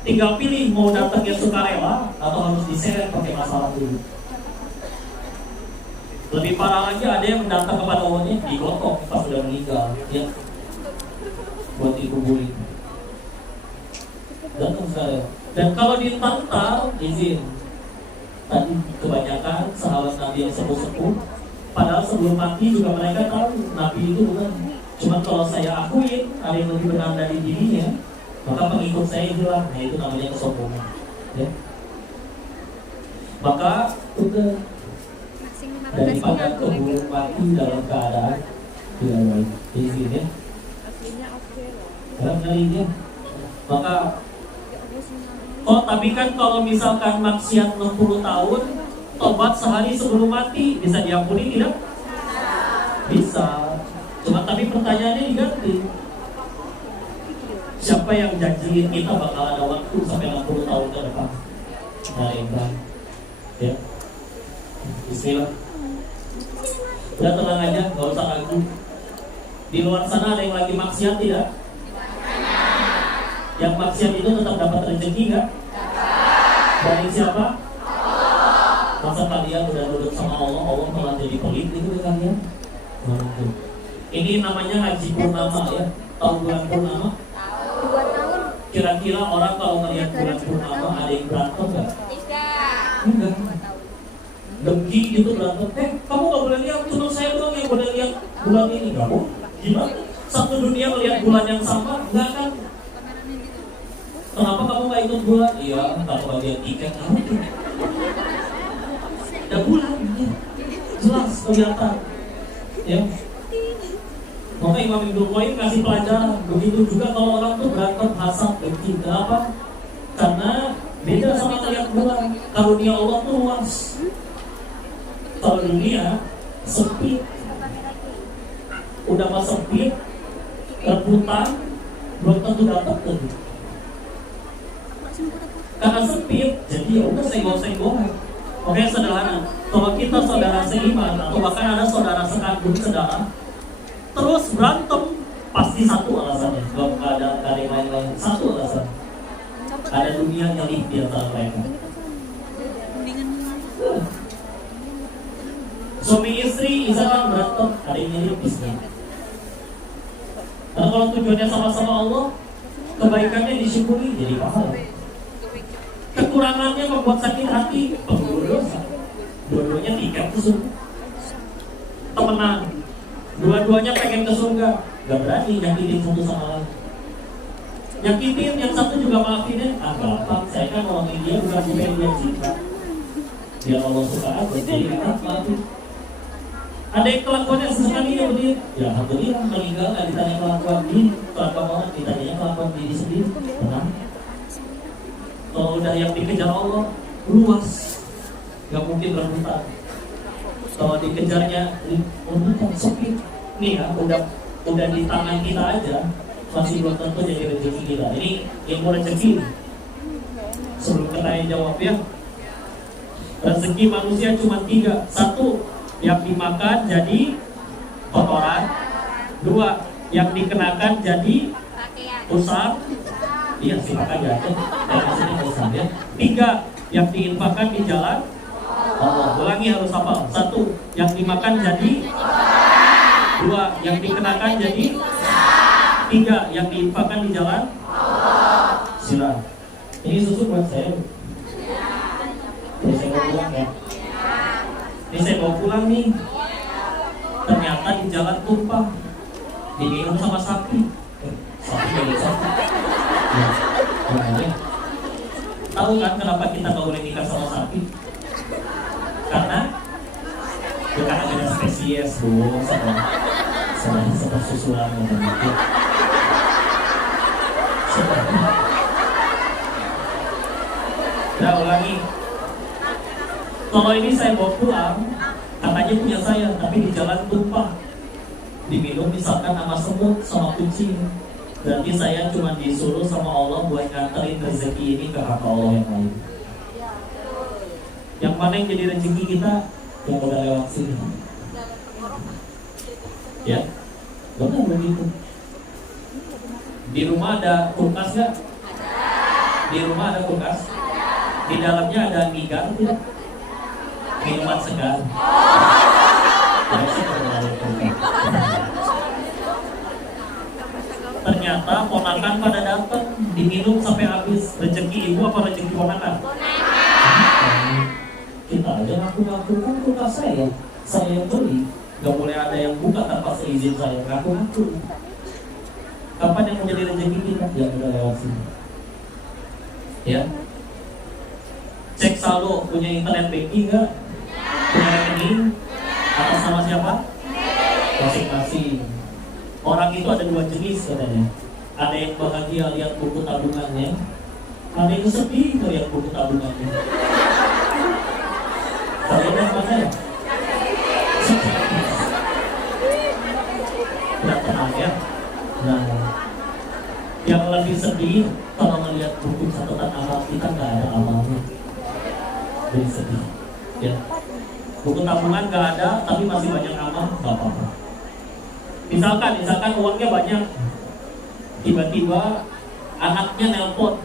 Tinggal pilih mau datangnya sukarela atau harus diseret pakai masalah dulu. Lebih parah lagi, ada yang datang kepada Allahnya digotong pas sudah meninggal, ya, buat dikuburin. Dan kalau ditantang, izin, tadi kebanyakan sahabat Nabi yang sepuh-sepuh, padahal sebelum mati juga mereka tahu Nabi itu bukan. Cuma kalau saya akuin ada yang lebih benar dari dirinya, maka pengikut saya hilang. Nah itu namanya kesombongan, ya. Maka udah, daripada keburu mati dalam keadaan tidak baik, izin ya. Dia. Maka tapi kan kalau misalkan maksiat 60 tahun, tobat sehari sebelum mati, bisa diampuni tidak? Bisa. Cuma tapi pertanyaannya diganti. Siapa yang janjiin kita bakal ada waktu sampai 60 tahun ke depan? Nah, enggak. Ya. Bismillah. Udah tenang aja, gak usah ragu. Di luar sana ada yang lagi maksiat tidak? Yang maksiat itu tetap dapat rezeki nggak? Dari siapa? Allah. Masa kalian udah nurut sama Allah, Allah malah jadi pelit itu ya kalian? Ini namanya haji purnama ya. Tahu bulan purnama? 2 tahun. Kira-kira orang kalau ngelihat bulan purnama ada yang berantem nggak? Enggak. Dengki gitu berantem. Kamu nggak boleh lihat, cuma saya doang yang boleh lihat bulan ini. Kamu gimana? Satu dunia melihat bulan yang sama, enggak kan? Kenapa kamu nggak ikut bulan? Iya, tak bagian tiket kamu. Ada bulan, ya. Jelas kelihatan. Ya. Maka Imam Ibnu Qayyim kasih pelajaran. Begitu juga kalau orang tuh berantem hasad dengki. Kenapa? Karena beda sama melihat bulan. Karunia Allah tuh luas. Kalau dunia sempit, udah mah sempit, rebutan, belum tentu dapat tuh. Karena sempit, jadi ya udah senggol-senggolan. Oke, sederhana. Kalau kita saudara seiman atau bahkan ada saudara sekandung saudara, terus berantem, pasti satu alasannya. Gak ada yang lain-lain. Satu alasan. Ada dunia nyelip di antara mereka. Suami istri, misalkan berantem, ada yang nyelip bisnis. Karena kalau tujuannya sama-sama Allah, kebaikannya disyukuri jadi pahala. Kekurangannya membuat sakit hati, penggugur dosa. Dua-duanya tiket ke surga. Temenan, dua-duanya pengen ke surga, gak berani nyakitin satu sama lain. Nyakitin yang satu juga maafin ya. Gampang, saya kan orang India bukan bukan dia cinta. Biar Allah suka aku, jadi maafin. Ada yang kelakuannya sesekali ya dia. Ya alhamdulillah meninggal nggak ditanya kelakuan diri, kelakuan orang ditanya kelakuan diri sendiri. Benar. Kalau udah yang dikejar Allah luas, nggak mungkin rebutan. Kalau dikejarnya rebutan sempit, nih ya udah di tangan kita aja masih belum tentu jadi rezeki kita. Ini ilmu rezeki. Sebelum kita jawab ya, Rezeki manusia cuma 3. 1, yang dimakan jadi kotoran. 2, yang dikenakan jadi usap. Iya sih makanya aja. Maksudnya usap ya. 3, yang diinfakkan di jalan Allah. Ulangi harus hafal. 1, yang dimakan jadi. 2, yang dikenakan jadi. 3, yang diinfakkan di jalan sila. Ini susu buat saya. Ini saya mau pulang ya. Ini saya mau pulang nih. Ternyata di jalan tumpah. Diminum sama sapi. Sapi dari sapi. Ya, makanya. Tahu kan kenapa kita nggak boleh nikah sama sapi? Karena bukan ada spesies bu, sama susulan gitu. Nah ulangi. Kalau ini saya bawa pulang, katanya punya saya, tapi di jalan tumpah. Diminum misalkan sama semut, sama kucing. Berarti saya cuma disuruh sama Allah buat nganterin rezeki ini ke hak Allah yang lain. Yang mana yang jadi rezeki kita? Yang udah lewat sini. Ya, benar begitu. Di rumah ada kulkas nggak? Di rumah ada kulkas. Di dalamnya ada migar tidak? Minuman segar. Ternyata ponakan pada datang, diminum sampai habis. Rezeki ibu apa rezeki ponakan? Kita aja ngaku-ngaku kan kulkas saya yang beli. Gak boleh ada yang buka tanpa seizin saya. Ngaku-ngaku. Kapan yang menjadi rezeki kita? Yang udah lewat sini. Ya. Cek saldo, punya internet banking nggak? Punya rekening? Atas nama siapa? Masing-masing. Orang itu ada 2 jenis katanya. Ada yang bahagia lihat buku tabungannya, ada yang sedih lihat buku tabungannya. Kalian yang mana ya? Tidak tenang ya. Nah, yang lebih sedih kalau melihat buku catatan amal kita nggak ada amalnya. Jadi sedih. Ya. Buku tabungan nggak ada, tapi masih banyak amal, nggak apa-apa. Misalkan uangnya banyak, tiba-tiba anaknya nelpon,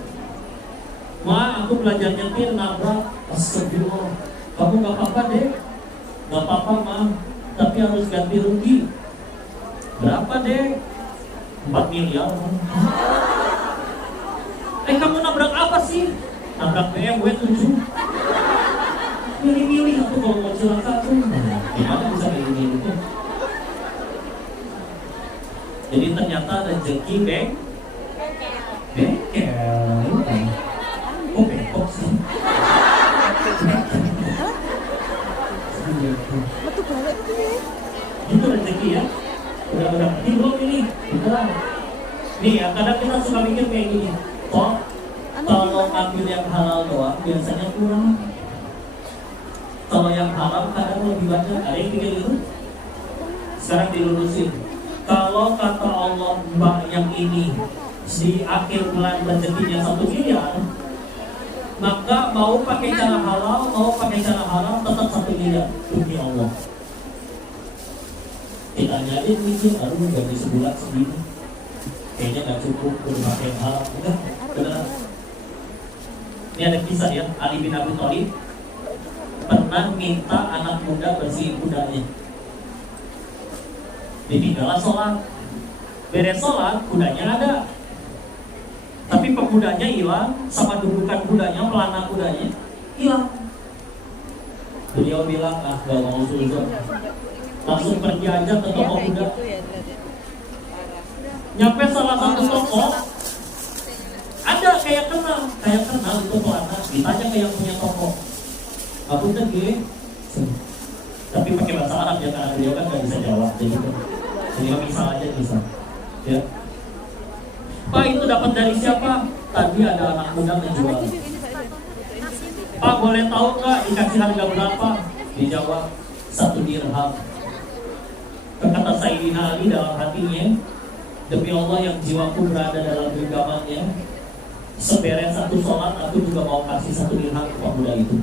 "Ma, aku belajar nyetir nabrak." Astagfirullah. "Kamu nggak apa-apa deh." "Nggak apa-apa Ma, tapi harus ganti rugi." "Berapa deh?" 4 miliar. Kamu nabrak apa sih?" "Nabrak BMW 7." Milih-milih aku kalau mau celaka tuh. Gimana bisa milih-milih tuh? Jadi ternyata rezeki bengkel. Oh bengkok sih. Itu rezeki ya. Udah ini belum ini. Udah. Nih ya, kadang kita suka mikir kayak gini. Kok kalau ambil yang halal doang biasanya kurang. Kalau yang haram kadang lebih banyak. Ada yang pikir itu? Sekarang dilurusin. Kalau kata Allah mbak yang ini di akhir bulan rezekinya 1 miliar, maka mau pakai cara halal, mau pakai cara haram tetap 1 miliar demi Allah. Kita aja mikir, aduh gaji sebulan segini, kayaknya nggak cukup untuk pakai yang halal. Enggak, beneran. Ini ada kisah ya, Ali bin Abi Thalib pernah minta anak muda bersihin kudanya. Ditinggallah sholat. Beres sholat, kudanya ada, tapi pekudanya hilang, sama dudukan kudanya, pelana kudanya hilang. Beliau bilang, gak mau suzon. Langsung pergi aja ke toko kuda. Nyampe salah satu toko, ada kayak kenal itu pelana. Ditanya ke yang punya toko, "Aku tadi," tapi pakai bahasa Arab ya, karena beliau kan gak bisa jawab. Jadi misal aja bisa. Ya. "Pak, itu dapat dari siapa?" "Tadi ada anak muda menjual." "Pak, boleh tahu nggak dikasih harga berapa?" Dijawab 1 dirham. Kata Sayyidina Ali dalam hatinya, "Demi Allah yang jiwaku berada dalam genggamannya, seberes 1 sholat aku juga mau kasih 1 dirham ke pemuda itu."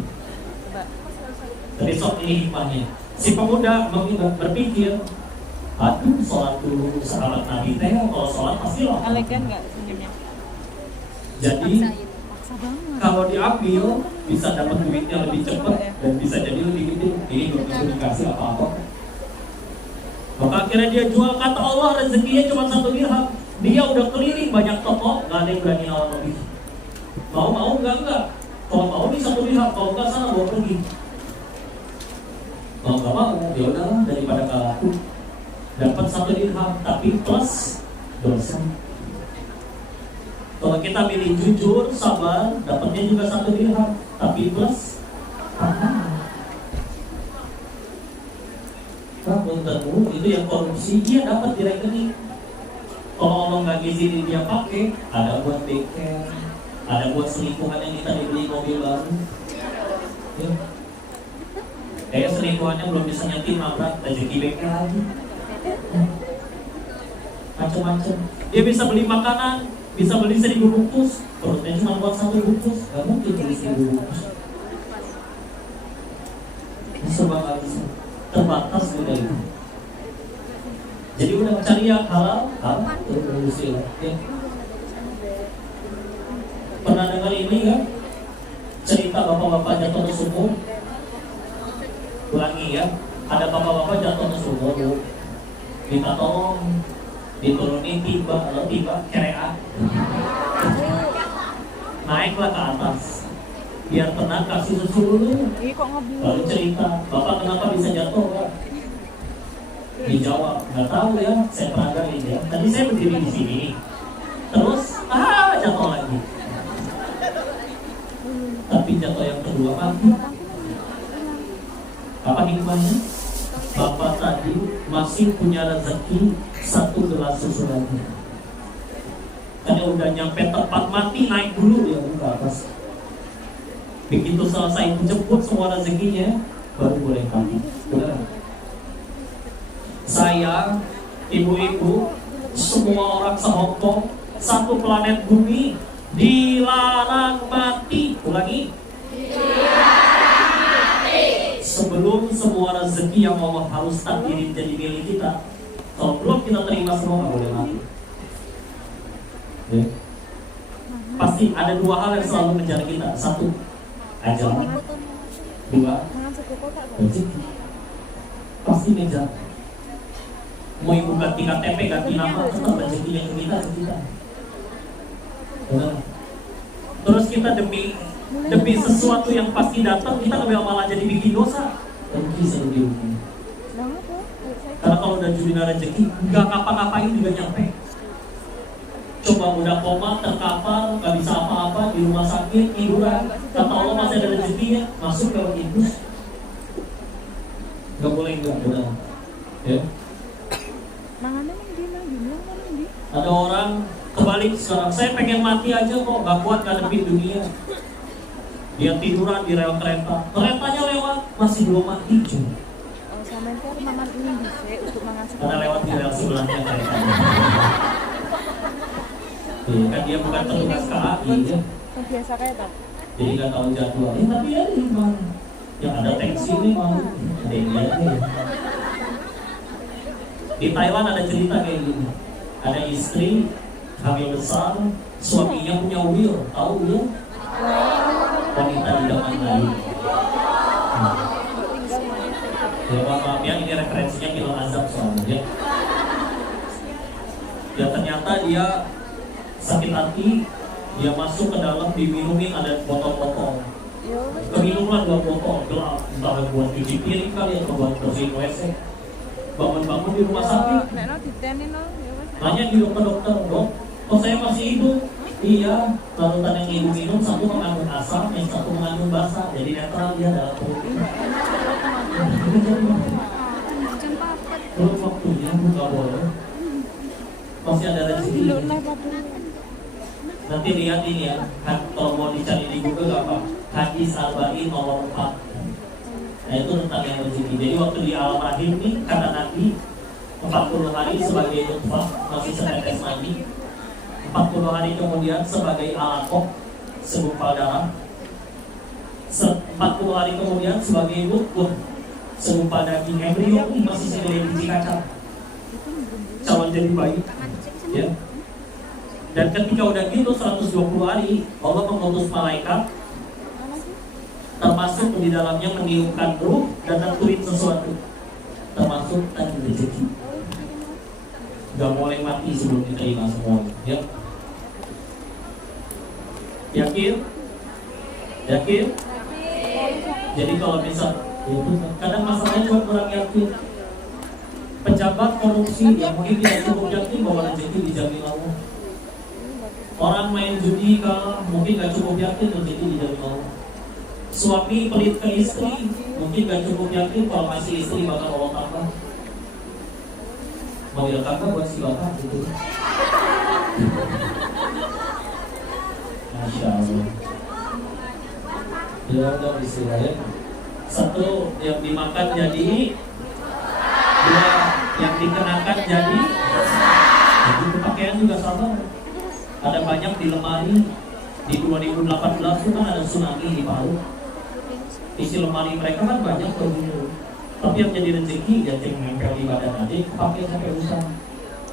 Tapi sok ini hikmahnya. Si pemuda berpikir, aduh sholat dulu sahabat Nabi teh kalau sholat pasti loh. Elegan nggak senyumnya? Jadi Paksa banget. kalau diambil bisa dapat duitnya lebih cepat dan bisa jadi lebih gede. Ini belum tentu dikasih apa-apa. Maka akhirnya dia jual, kata Allah rezekinya cuma 1 dirham. Dia udah keliling banyak toko, nggak ada yang berani nawar lebih. Mau enggak. Kalau mau nih 1 dirham, kalau enggak sana bawa pergi. Kalau nggak mau, ya udahlah daripada nggak laku. Dapat 1 dirham, tapi plus dosa. Kalau kita milih jujur, sabar, dapatnya juga 1 dirham, tapi plus belum tentu itu yang korupsi dia dapat di rekening. Kalau Allah nggak ngizinin dia pakai, ada buat bengkel, ada buat selingkuhan yang kita dibeli mobil baru. Ya. Kayak selingkuhannya belum bisa nyetir nabrak rezeki bengkel lagi. Macam-macam. Dia bisa beli makanan, bisa beli 1000 bungkus, perutnya cuma buat 1 bungkus, nggak mungkin beli 1000 bungkus. Serba nggak bisa, terbatas udah itu. Jadi udah cari yang halal, terus ya. Pernah dengar ini ya? Cerita bapak-bapak jatuh ke sumur. Ulangi ya, ada bapak-bapak jatuh ke sumur, minta tolong diturunin tiba kerean, naiklah ke atas biar tenang, kasih susu dulu. Lalu cerita, bapak kenapa bisa jatuh Pak? Dijawab, nggak tahu ya, saya pernah ini ya. Tadi saya berdiri di sini, terus jatuh lagi. Tapi jatuh yang kedua mati. Apa hikmahnya? Bapak tadi masih punya rezeki 1 gelas susu lagi. Karena udah nyampe tempat mati, naik dulu dia ke atas. Begitu selesai dijemput semua rezekinya, baru boleh mati. Benar? Saya, ibu-ibu, semua orang se-Hongkong, 1 planet bumi dilarang mati. Ulangi. Sebelum semua rezeki yang Allah harus takdirin jadi milik kita, kalau belum kita terima semua nggak boleh mati. Ya. Pasti ada 2 hal yang selalu mengejar kita. 1, ajal. 2, rezeki. Pasti ngejar. Mau ibu ganti KTP, ganti nama, tetap rezeki yang kita. Benar. Terus kita demi sesuatu yang pasti datang, kita malah jadi bikin dosa. Rugi sendiri. Karena kalau udah judina rezeki, nggak ngapa-ngapain juga nyampe. Coba udah koma, terkapar, nggak bisa apa-apa, di rumah sakit, tiduran. Kata Allah masih ada rezekinya, masuk ke infus. Nggak boleh nggak, benar. Ya. Ada orang kebalik sekarang, saya pengen mati aja kok, nggak kuat ngadepin dunia. Dia tiduran di rel kereta, keretanya lewat, masih belum mati cuy. Karena lewat di rel sebelahnya keretanya. Kan dia bukan petugas KAI ya. Biasa kereta. Jadi nggak tahu jadwal. Tapi ya memang yang ada taksi ini mau ada yang lihat ya. Di Thailand ada cerita kayak gini. Ada istri hamil besar, suaminya punya uil, tahu uil? Wanita idaman lain. Ya maaf ya, ini referensinya film azab soalnya. Ya ternyata dia sakit hati, dia masuk ke dalam, diminumin ada botol-botol. Keminumlah 2 botol gelap, entah buat cuci piring kali atau buat bersihin WC. Bangun-bangun di rumah sakit, nanya di dokter, dok, kok saya masih hidup? Iya, larutan yang ibu minum 1 mengandung asam, yang 1 mengandung basa, jadi netral dia dalam perut. Belum waktunya, buka boleh. Masih ada rezeki. Nanti lihat ini ya, kalau mau dicari di Google apa? Hadis Al-Bani nomor 4. Nah itu tentang yang rezeki. Jadi waktu di alam rahim nih, kata Nabi 40 hari sebagai nutfah, masih setetes mani. 40 hari kemudian sebagai alaqah, segumpal darah. 40 hari kemudian sebagai ibu pun serupa daging embrio masih segede biji kacang, calon jadi bayi, ya. Dan ketika udah gitu 120 hari Allah mengutus malaikat, termasuk di dalamnya meniupkan ruh dan nentuin sesuatu, termasuk tadi rezeki. Gak boleh mati sebelum diterima semua, ya. Yakin? Yakin? Jadi kalau misal itu kadang masalahnya cuma kurang yakin. Pejabat korupsi yang mungkin tidak cukup yakin bahwa rezeki dijamin Allah. Orang main judi kalah mungkin gak cukup yakin rezeki dijamin Allah. Suami pelit ke istri mungkin gak cukup yakin kalau masih istri bakal Allah tambah. Mau kakak buat si bapak gitu. Masya Allah. Ya udah bismillah. Satu yang dimakan jadi, dua yang dikenakan jadi pakaian juga sama. Ada banyak di lemari. Di 2018 itu kan ada tsunami di Palu. Isi lemari mereka kan banyak begitu. Tapi yang jadi rezeki ya yang nempel di badan aja pakai sampai usah.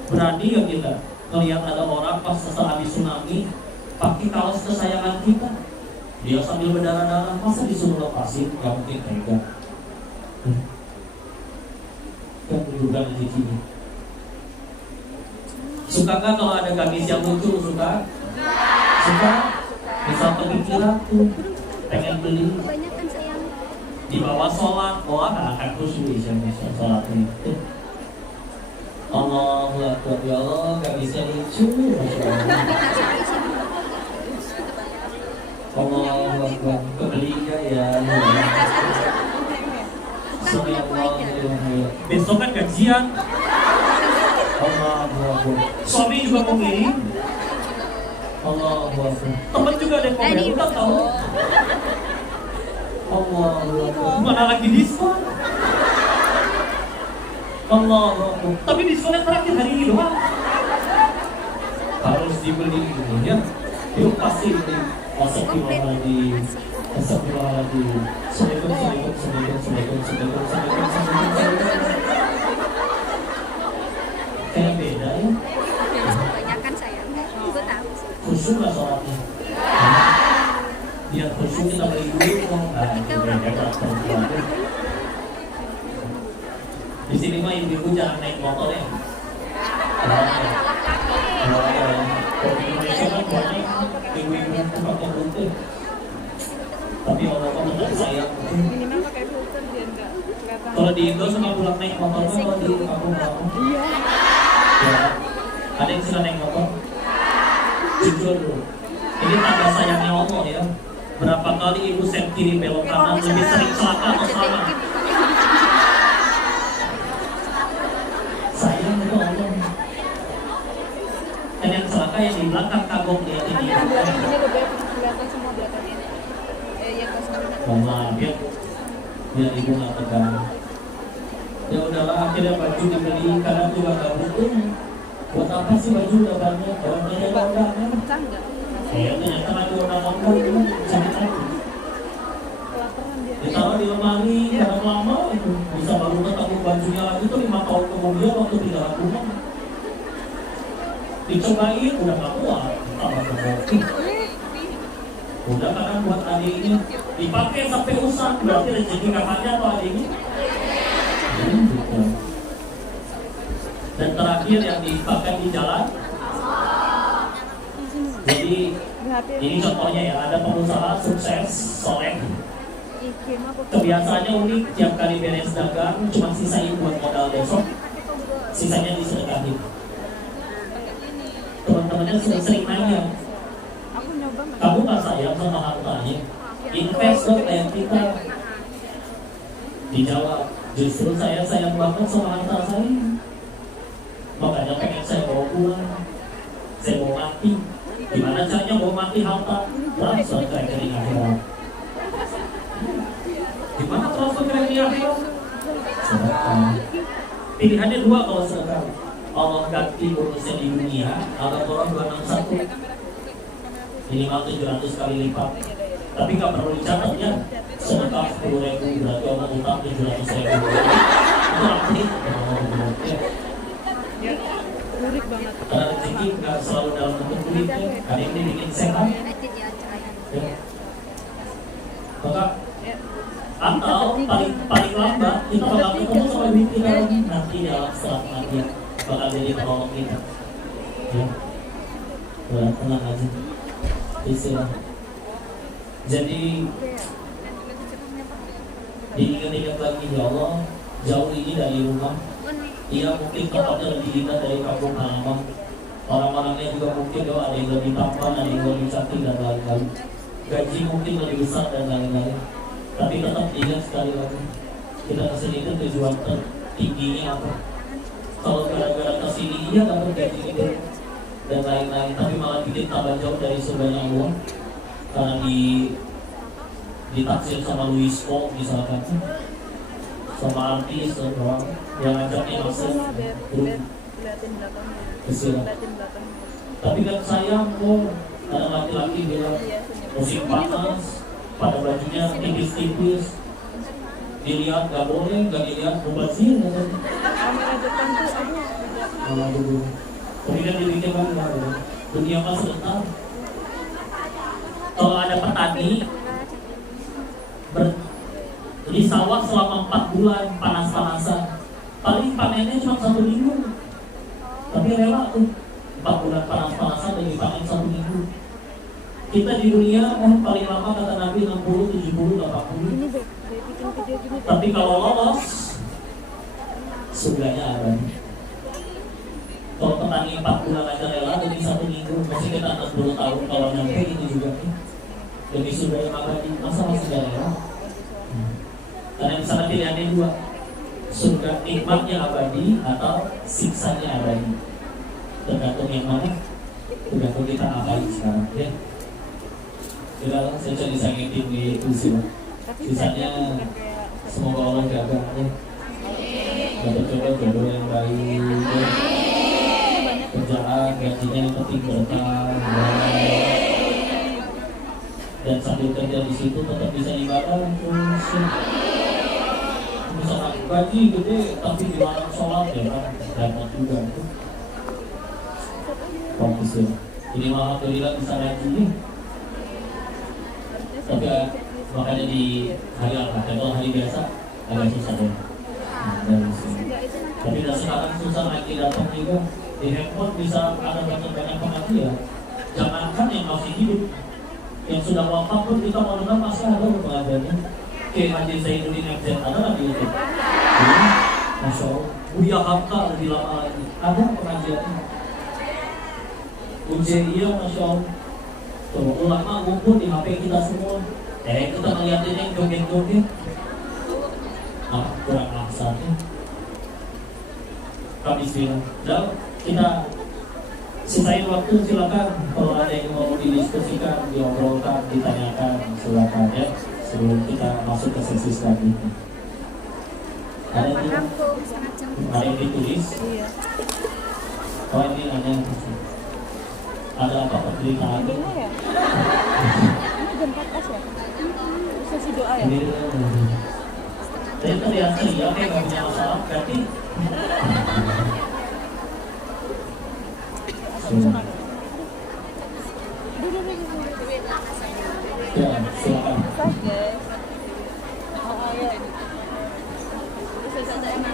Berani ya kita ngelihat ada orang pas setelah habis tsunami pakai kaos kesayangan kita, dia sambil berdarah-darah, masa disuruh lepasin? Gak mungkin tega. Kan juga rezekinya. Suka gak kalau ada gamis yang lucu? Suka? Suka? Misal pergi kirap tuh, pengen beli, di bawah sholat, gak akan khusyuk misal sholat itu. Allahu Akbar, ya Allah, gamisnya lucu, Masya Allah. Allahu Akbar, kebelinya ya. Besok kan gajian. Allahu Akbar. Suami juga mau ngirim. Allahu Akbar. Temen juga ada yang mau utang tahu. Allahu Akbar. Mana lagi diskon? Allahu Akbar. Tapi diskonnya terakhir hari ini doang. Harus dibeli gitu ya. Itu pasti beli. Astagfirullahaladzim. Astagfirullahaladzim. Assalamualaikum. Kayak beda ya. Kebanyakan sayang. Gue tahu sih. Khusyuk lah sholatnya. Biar khusyuk kita beli dulu. Di sini mah ibu-ibu jangan naik motor ya. Kalau di Indonesia kan banyak ibu-ibu pakai filter. Tapi Allah kan tidak sayang. Minimal pakai filter dia enggak kelihatan. Kalau di Indo suka pulang naik motor kan kalau di kampung-kampung. Iya. Ya. Ada yang suka naik motor? Jujur dulu. Ini tanda sayangnya Allah ya. Berapa kali ibu set kiri belok kanan lebih sering celaka atau selamat? Sayang itu Allah. Dan yang celaka yang di belakang kagok lihat ini. Ini kelihatan semua belakangnya. Ya pas Maaf ya. Biar ibu nggak tegang. Ya udahlah, akhirnya baju dibeli karena juga nggak butuh. Buat apa sih baju udah banyak? Orang banyak orangnya. pecah enggak? Ternyata ada orang-orang itu sakit hati. Ditaruh di lemari karena lama itu bisa baru ketemu bajunya lagi tuh 5 tahun kemudian waktu tidak lakukan. Dicobain udah nggak kuat, tambah kebokeh. Udah karena buat adiknya dipakai sampai usang, berarti rezeki kapannya atau adiknya? Gitu. Dan terakhir yang dipakai di jalan. Jadi ini contohnya ya, ada pengusaha sukses, soleh. Kebiasaannya unik, tiap kali beres dagang cuma sisain buat modal besok, sisanya disedekahin. Teman-temannya sering nanya, kamu nggak sayang sama hartanya? Invest dong kayak kita. Dijawab, justru saya sayang banget sama harta saya. Makanya pengen saya bawa pulang, saya mau mati. Gimana caranya mau mati harta? Transfer ke rekening akhirat. Gimana transfer ke rekening akhirat? Sedekah. Pilihannya dua kalau sedekah. Allah ganti bonusnya di dunia, Al-Baqarah 261. Minimal 700 kali lipat. Tapi nggak perlu dicatat ya, sedekah 10.000 berarti orang utang 700.000. Itu arti ya. Karena rezeki nggak selalu dalam bentuk duit ya. Ada yang dibikin sehat ya. Maka atau paling lambat kita bakal ketemu sama duit kita lagi nanti dalam setelah kematian bakal jadi penolong kita ya. Tenang aja istilah. Jadi diingat-ingat lagi ya Allah, jauh ini dari rumah. Iya mungkin tempatnya lebih indah dari kampung halaman. Orang-orangnya juga mungkin ada yang lebih tampan, ada yang lebih cantik dan lain-lain. Gaji mungkin lebih besar dan lain-lain. Tapi tetap ingat sekali lagi, kita kesini itu tujuan tertingginya apa? Kalau gara-gara kesini iya dapat gaji gede dan lain-lain, tapi malah bikin tambah jauh dari surganya Allah. Karena ditaksir sama Louis Vuitton misalkan, sama artis orang yang ngajaknya masuk kesian. Tapi kan sayang kok ada laki-laki bilang musim panas pada bajunya tipis-tipis, dilihat gak boleh, gak dilihat mubazir tapi kan dibikin bangga dunia mas sebentar. Kalau ada petani di sawah selama 4 bulan panas-panasan, paling panennya cuma 1 minggu, tapi rela tuh 4 bulan panas-panasan dan dipanen 1 minggu. Kita di dunia paling lama kata Nabi 60, 70, 80. Tapi kalau lolos surganya ada. Kalau petani 4 bulan aja rela demi 1 minggu, masih kita 60 tahun kalau nyampe ini juga nih. Demi surga yang abadi, masa masih gak rela? Karena misalnya pilihannya 2, surga nikmatnya abadi atau siksanya abadi. Tergantung yang mana, tergantung kita abadi sekarang ya. Kita saya cari sangitin di usia. Sisanya semoga Allah jaga ya. Dapat jodoh yang baik ya. Kerjaan, gajinya yang penting berkah ya. Dan sambil kerja di situ tetap bisa ibadah terus ya. Misalkan gaji gede tapi di malam sholat ya kan dapat juga itu fokus ya. Jadi alhamdulillah bisa rajin nih. Tapi makanya di hari Ahad atau hari biasa agak susah ya. Tapi dari sekarang susah lagi datang juga. Di handphone bisa ada banyak pengajian. Jangankan yang masih hidup, yang sudah wafat pun kita mau dengar pasti ada pengajiannya. Kayak Haji Zainuddin MZ ada nggak di YouTube? Masya Allah, Buya Hamka lebih lama lagi ada pengajiannya. Ujian Masya Allah. Tuh, ulama ngumpul di HP kita semua. Kita ngeliatin yang joget-joget. Kurang laksanya. Kami silakan. Dan kita sisain waktu silakan. Kalau ada yang mau didiskusikan, diobrolkan, ditanyakan, silakan ya. Sebelum kita masuk ke sesi selanjutnya. Ada yang ditulis? Oh ini ada yang ada apa pemberitaan? Ini jam 14 ya? Sesi doa ya? Saya terlihat ceria kayak gak punya masalah, berarti ya, silakan.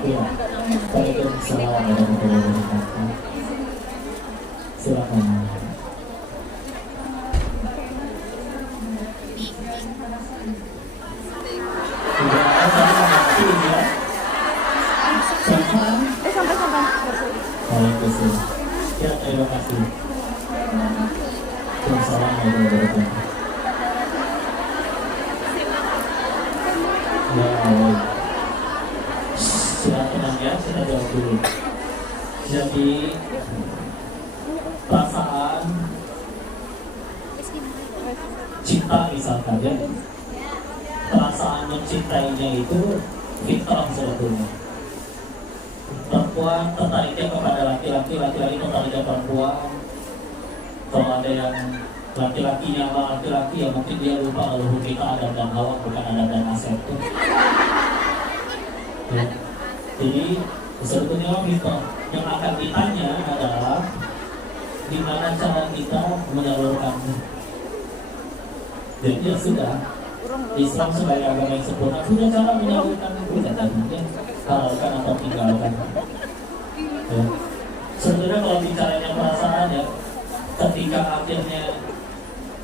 Ya, Waalaikumsalam warahmatullahi wabarakatuh. Silakan. Ya, terima kasih. Assalamualaikum warahmatullahi wabarakatuh. Ya, baik. Silakan ya, kita jawab dulu. Jadi perasaan cinta misalkan ya, perasaan mencintainya itu fitrah sebetulnya. Perempuan tertariknya kepada laki-laki, laki-laki tertariknya perempuan. Kalau ada yang Laki-lakinya sama laki-laki yang mungkin dia lupa kalau kita Adam dan Hawa bukan Adam dan Asep tuh. Ya. Jadi sebetulnya kita yang akan ditanya adalah gimana cara kita menyalurkannya. Jadi ya sudah, Islam sebagai agama yang sempurna punya cara menyalurkan kita tadinya halalkan atau tinggalkan. Ya. Sebenarnya kalau bicaranya perasaan ya, ketika akhirnya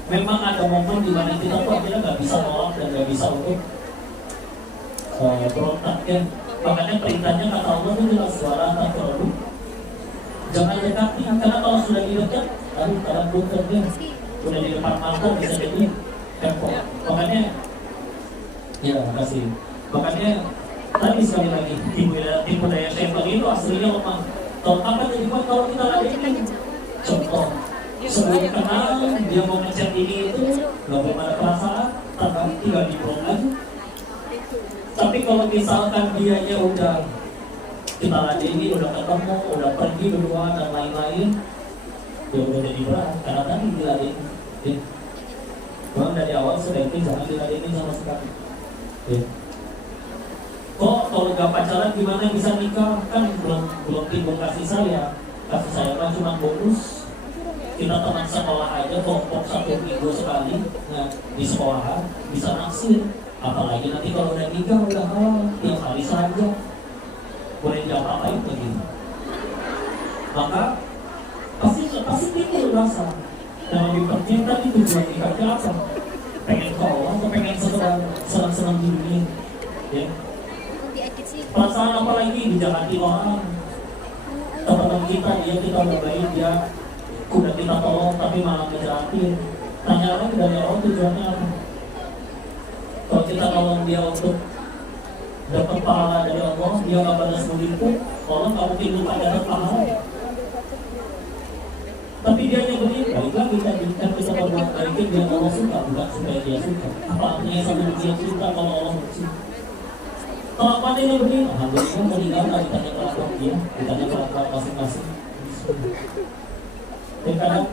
memang ada momen di mana kita tuh akhirnya nggak bisa nolak dan nggak bisa untuk berontak ya. Makanya perintahnya kata Allah itu jelas, suara tak jangan dekati, karena kalau sudah di dekat, aduh kadang bunternya udah di depan mata bisa jadi kepok. Makanya ya makasih. Makanya tadi sekali lagi tipu daya syaitan itu aslinya lemah. Kalau apa jadi buat kalau kita lagi contoh sebelum kenal dia mau ngechat ini itu nggak mau ada perasaan, tanpa tinggal di aja. Tapi kalau misalkan dianya udah kita ladeni, udah ketemu, udah pergi berdua dan lain-lain, ya udah jadi berat karena tadi diladeni. Ya. Bang dari awal sebaiknya jangan diladeni sama sekali. Ya. Kok kalau nggak pacaran gimana bisa nikah? Kan belum timbul kasih sayang kan cuma bonus. Kita teman sekolah aja kelompok 1 minggu sekali, nah di sekolah bisa naksir. Apalagi nanti kalau udah nikah udah tiap hari saja boleh diapa-apain begitu. Maka pasti timbul rasa. Nah lebih penting tadi tujuan nikahnya apa? Pengen kawal atau pengen senang-senang di dunia? Ya. Perasaan apa lagi dijakati orang? Teman-teman kita berbaik dia udah kita tolong tapi malah ngejaratin. Tanya lagi dari Allah tujuannya apa? Kalau kita tolong dia untuk dapat pahala dari Allah, dia nggak balas budi pun, Allah nggak mungkin lupa dapat pahala. Tapi dia yang begini, balik lagi tadi kan kita berbuat baik dia Allah suka, bukan supaya dia suka. Apa artinya sama dia suka kalau Allah benci? Kalau apa dia begini, alhamdulillah mau tinggal ditanya kelakuan dia, ditanya kelakuan masing-masing. Dan kadang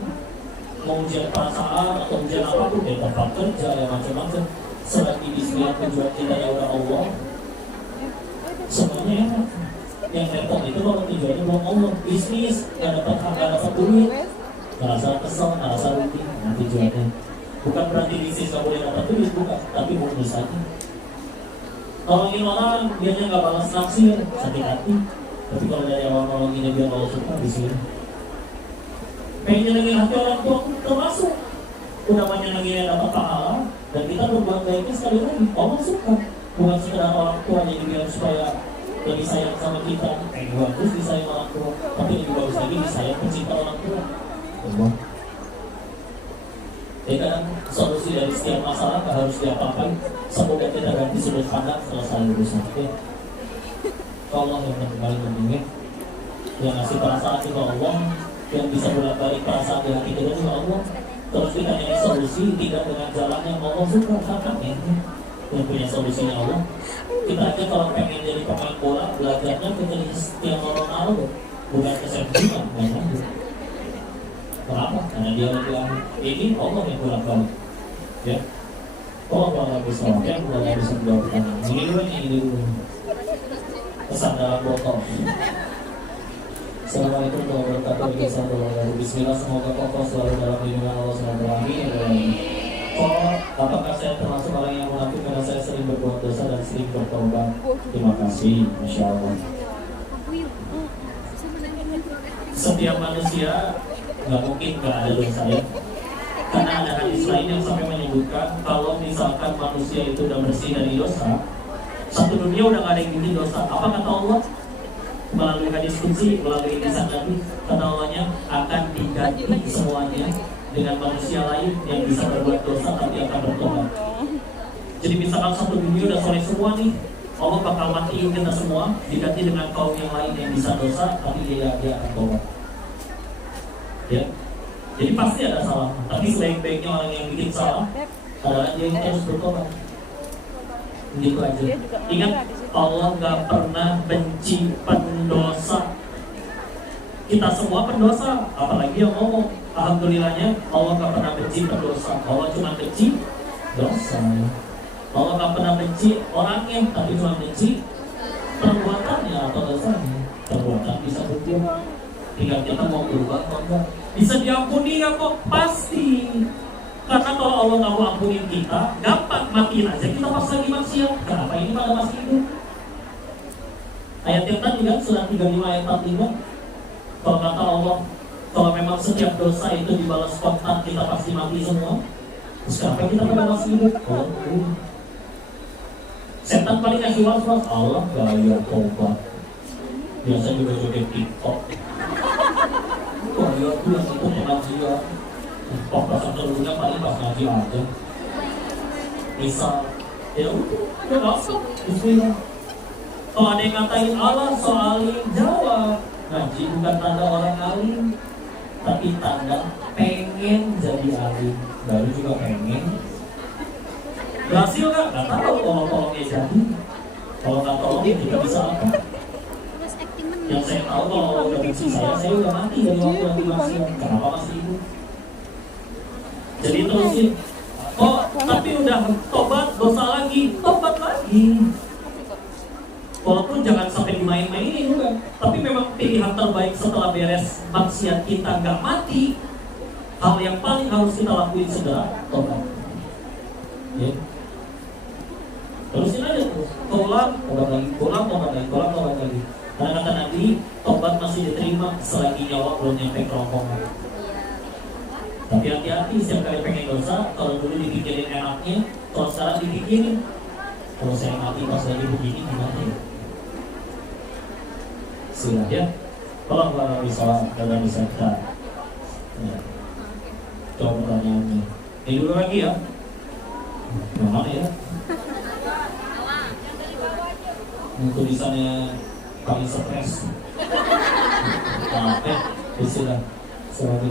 mau ujian perasaan atau ujian apapun dari tempat kerja ya macam-macam, selagi bismillah tujuan kita ya udah Allah, semuanya enak. Yang repot itu kalau tujuannya belum Allah, bisnis nggak dapat duit, ngerasa kesel, ngerasa rugi, nah tujuannya bukan berarti bisnis nggak boleh dapat duit, bukan, tapi bonus aja. Nolongin orang biarnya nggak balas naksir, sakit hati. Tapi kalau dari awal nolonginnya biar Allah suka, bismillah. Pengen nyenengin hati orang tua termasuk udah nyenenginnya dapat pahala, dan kita berbuat baiknya sekali lagi Allah suka, bukan sekedar orang tua yang biar supaya lebih sayang sama kita. Bagus disayang orang tua, tapi lebih bagus lagi disayang pencipta orang tua Allah. Ya kan solusi dari setiap masalah gak harus diapa-apain, semoga kita ganti sudut pandang selesai urusan. Allah yang paling penting, yang ngasih perasaan itu Allah, yang bisa bolak-balik perasaan di hati kita juga Allah. Terus kita nyari solusi tidak dengan jalan yang Allah suka, kan yang punya solusinya Allah. Kita aja kalau pengen jadi pemain bola, belajarnya ke Cristiano Ronaldo, bukan ke Sergio, kenapa? Karena dia lebih ahli. Ini Allah yang bolak-balik. Ya. Allah bisa ya, Allah bisa menjawab pertanyaan. Ini dulu. Pesan dalam botol. Assalamualaikum warahmatullahi wabarakatuh. Bismillah, semoga kokoh selalu dalam lindungan Allah SWT. Apakah saya termasuk orang yang munafik karena saya sering berbuat dosa dan sering bertobat? Terima kasih, Masya Allah. Setiap manusia nggak mungkin nggak ada dosa ya. Karena ada hadis lain yang sampai menyebutkan kalau misalkan manusia itu udah bersih dari dosa, satu dunia udah nggak ada yang bikin dosa. Apa kata Allah? Melalui hadis qudsi, melalui lisan Nabi, kata Allahnya akan diganti semuanya dengan manusia lain yang bisa berbuat dosa tapi akan bertobat. Jadi misalkan satu dunia udah soleh semua nih, Allah bakal matiin kita semua, diganti dengan kaum yang lain yang bisa dosa tapi dia akan tobat. Ya, jadi pasti ada salah. Tapi sebaik-baiknya orang yang bikin salah adalah dia yang harus bertobat. Gitu aja. Ingat, Allah gak pernah benci pendosa. Kita semua pendosa, apalagi yang ngomong. alhamdulillahnya Allah gak pernah benci berdosa. Allah cuma benci dosa. Allah gak pernah benci orangnya, tapi cuma benci perbuatannya atau dosanya. Perbuatan bisa berubah, tinggal kita mau berubah atau enggak. Bisa diampuni ya kok, pasti. Karena kalau Allah nggak mau ampunin kita, gampang matiin aja kita pas lagi maksiat. Kenapa ini pada masih hidup? Ayat yang tadi kan surat 35 ayat 45. Kalau kata Allah, kalau memang setiap dosa itu dibalas spontan, kita pasti mati semua. Terus kenapa kita pada masih hidup? Setan paling ngasih was-was, Allah gaya tobat. Biasa juga joget TikTok. Wah, ya aku yang itu pengajian. Pasang terlalunya paling pas ngaji aja. Misal, ya udah, ya langsung. Bismillah. Kalau ada yang ngatain Allah soal jawab, ngaji bukan tanda orang alim, tapi tanda pengen jadi alim. Baru juga pengen. Berhasil nggak? Nggak tahu. Tolong-tolongnya jadi. Kalau nggak tolongnya juga bisa apa? Yang saya tahu kalau Allah udah benci saya udah mati dari waktu lagi maksiat. Kenapa masih hidup? Jadi terusin. Oh, tapi udah tobat, dosa lagi, tobat lagi. Walaupun jangan sampai dimain-mainin juga. Tapi memang pilihan terbaik setelah beres maksiat kita nggak mati. Hal yang paling harus kita lakuin segera tobat. Ya. Terusin aja terus. Tobat lagi, tobat lagi. Karena kata Nabi, tobat masih diterima selagi nyawa belum nyampe kerongkongan. Tapi hati-hati, setiap kali pengen dosa, kalau dulu dipikirin enaknya, kalau sekarang dipikirin, kalau saya mati pas lagi begini gimana ya? Sudah ya, tolong kalau bisa dalam bisa kita. Ya. Coba pertanyaannya. Ini dulu lagi ya. Mana ya? Tulisannya paling stres. Capek, istilah. Semakin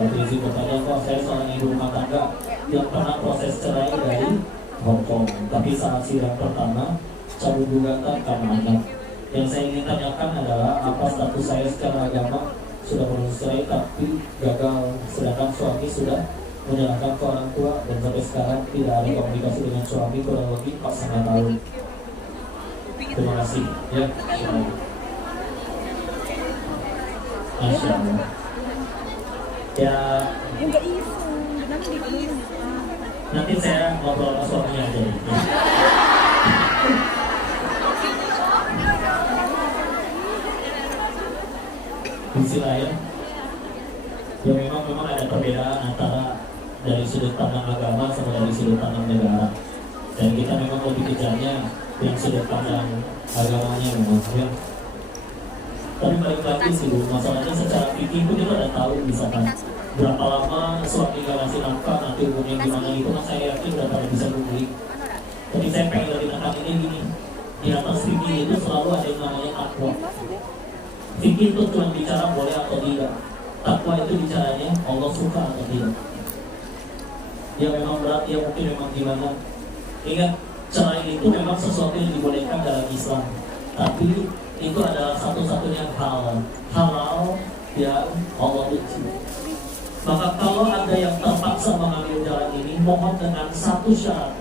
tapi isi pertanyaan kok saya seorang ibu rumah tangga yang pernah proses cerai dari Hong Kong. Tapi saat sidang pertama cabut gugatan karena anak. Yang saya ingin tanyakan adalah apa status saya secara agama sudah menyelesaikan tapi gagal, sedangkan suami sudah menyerahkan ke orang tua dan sampai sekarang tidak ada komunikasi dengan suami kurang lebih 4,5 tahun. Terima kasih ya. Masya Allah. Ya. Nanti saya ngobrol sama suaminya aja. Istilah ya. Ya memang ada perbedaan antara dari sudut pandang agama sama dari sudut pandang negara. Dan kita memang lebih kejarnya yang sudut pandang agamanya memang ya. Tapi balik lagi sih Bu, masalahnya secara fikih pun kita udah tahu misalkan berapa lama suami gak ngasih nafkah, nanti umurnya gimana itu kan saya yakin udah pada bisa googling. Tapi saya pengen lebih tekannya gini, di atas fikih itu selalu ada yang namanya takwa. Fikih itu cuma bicara boleh atau tidak. Takwa itu bicaranya Allah suka atau tidak. Ya memang berat, ya mungkin memang gimana. Ingat, cerai itu memang sesuatu yang dibolehkan dalam Islam. Tapi itu adalah satu-satunya halal yang Allah benci. Maka kalau ada yang terpaksa mengambil jalan ini, mohon dengan satu syarat: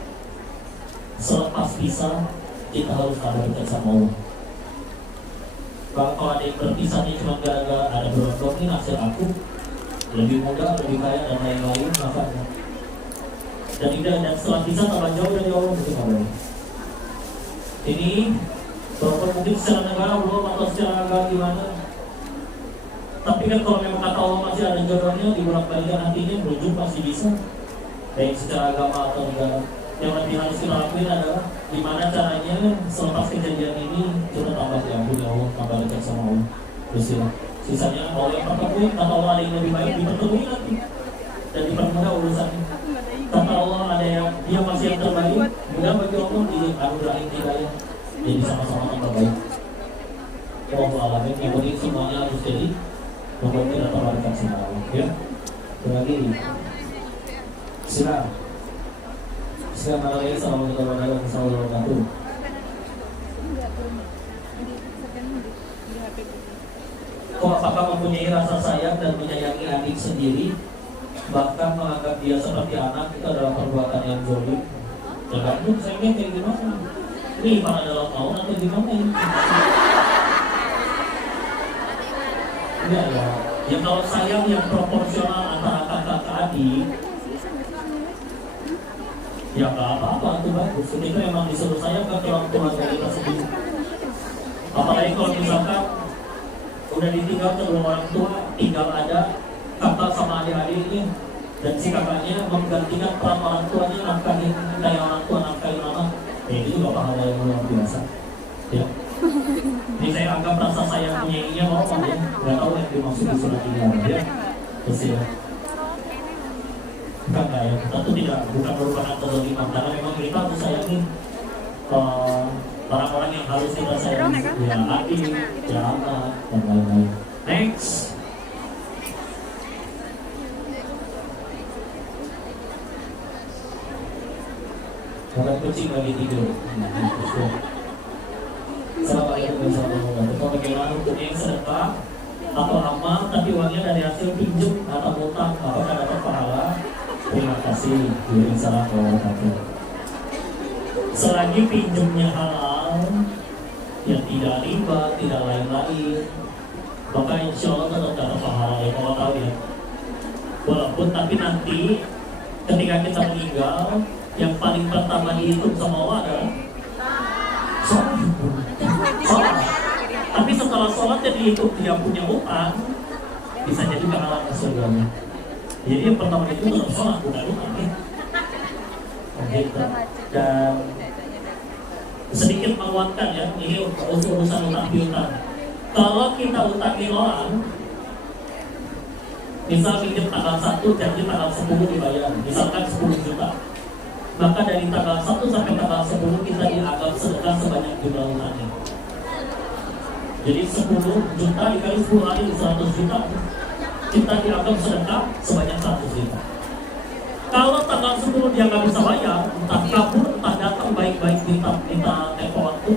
selepas pisah kita harus kabarkan sama Allah. Kalau ada yang berpisahnya cuma gara-gara ada berondong ini nasib aku lebih muda, lebih kaya dan lain-lain, makanya dan setelah pisah tambah jauh dari Allah mungkin Allah. Ini walaupun mungkin secara negara belum atau secara agama gimana. Tapi kan kalau memang kata Allah masih ada jodohnya, dibolak-balikan hatinya, merujuk pasti bisa. Baik secara agama atau negara. Yang lebih harus kita lakuin adalah gimana caranya selepas kejadian ini kita tambah diampuni Allah, tambah dekat sama Allah. Terus ya, sisanya Allah yang pertemuin, kata Allah ada yang lebih baik dipertemuin nanti dan dipermudah urusannya. Kata Allah ada yang dia masih yang terbaik, mudah bagi Allah dianugerahin hidayah. Jadi sama-sama yang terbaik. Wallahu a'lam. Yang penting semuanya harus jadi membuat kita tambah dekat sama Allah. Ya. Berarti silakan. Assalamualaikum warahmatullahi wabarakatuh. Kok apakah mempunyai rasa sayang dan menyayangi adik sendiri, bahkan menganggap dia seperti anak, itu adalah perbuatan yang zalim. Tergantung sayangnya kayak gimana. Ini pada dalam tahun atau gimana ini? Enggak ya. Ya kalau sayang yang proporsional antara kakak ke adik, ya nggak apa-apa, itu bagus. Itu memang disuruh sayang ke orang tua kita sendiri. Apalagi kalau misalkan udah ditinggal kedua orang tua, tinggal ada kakak sama adik-adiknya, dan si kakaknya menggantikan peran orang tuanya, nafkahin kayak orang tua nafkahin anak. Ini juga pahala yang luar biasa. Ya. Ini saya anggap rasa sayang menyayanginya normal ya. Gak tahu yang dimaksud di surat ini apa ya. Terus ya. Bukan ya, tentu tidak, bukan merupakan kezaliman, karena memang kita harus sayangi orang-orang yang harus kita sayangi, ya adik, ya anak, dan lain-lain. Next. Bukan kucing lagi tidur. Assalamualaikum warahmatullahi wabarakatuh. Bagaimana hukumnya yang sedekah atau amal tapi uangnya dari hasil pinjam atau utang, apakah dapat pahala? Terima kasih. Waalaikumsalam warahmatullahi wabarakatuh. Selagi pinjamnya halal, yang tidak riba, tidak lain-lain, maka insya Allah tetap dapat pahala ya, kalau tahu ya. Walaupun tapi nanti ketika kita meninggal, yang paling pertama dihitung sama Allah adalah sholat. Tapi setelah sholat jadi dihitung dia punya utang, bisa jadi pahala ke surganya. Jadi yang pertama itu tetap sholat, bukan utang ya. Gitu. Dan sedikit menguatkan ya, ini urusan utang piutang. Kalau kita utangin orang, misal pinjam tanggal 1, janji tanggal 10 dibayar, misalkan 10 juta. Maka dari tanggal 1 sampai tanggal 10 kita dianggap sedekah sebanyak jumlah utangnya. Jadi 10 juta dikali 10 hari 100 juta, kita dianggap sedekah sebanyak 100 juta. Kalau tanggal 10 dia nggak bisa bayar, entah kabur, entah datang baik-baik kita tempo waktu,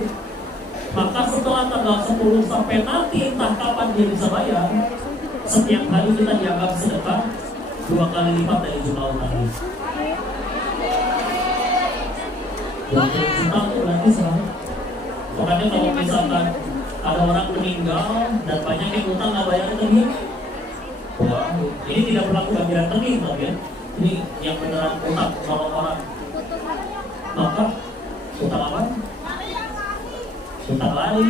maka setelah tanggal 10 sampai nanti entah kapan dia bisa bayar, setiap hari kita dianggap sedekah 2 kali lipat dari jumlah utangnya. 20 juta itu berarti selalu. Makanya kalau misalkan ada orang meninggal dan banyak yang utang nggak bayar tadi, wah, ini tidak berlaku bagi rekening tapi ya. Ini yang beneran utang nolong orang. Maka utang apa? Utang lari.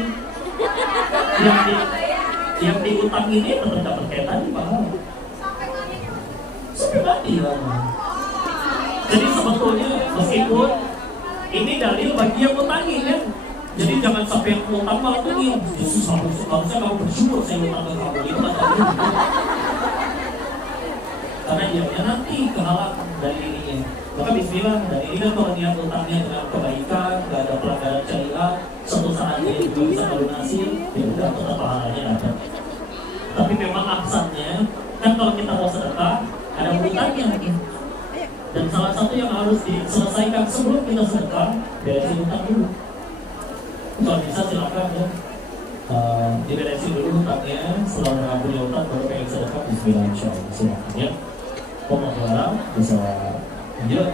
Yang diutang ini tetap dapat kayak tadi pahala. Sampai mati lah. Jadi sebetulnya meskipun ini dalil bagi yang utangin ya. Jadi jangan sampai yang utang malah tuh nih. Yesus harusnya kamu bersyukur saya utang ke kamu. Itu kan karena dia nanti kehalang dari ininya. Maka bismillah, dari ini kan kalau niat utangnya dengan kebaikan, gak ada pelanggaran syariat, suatu saat dia juga bisa melunasi, ya udah tetap pahalanya ada. Tapi memang aksannya kan kalau kita mau sedekah ada utangnya lagi. Dan salah satu yang harus diselesaikan sebelum kita sedekah, beresin utang dulu. Kalau bisa silakan ya, diberesin dulu utangnya. Setelah punya utang baru pengen sedekah, bismillah insyaallah. Silakan ya. Mohon maaf, bisa lanjut.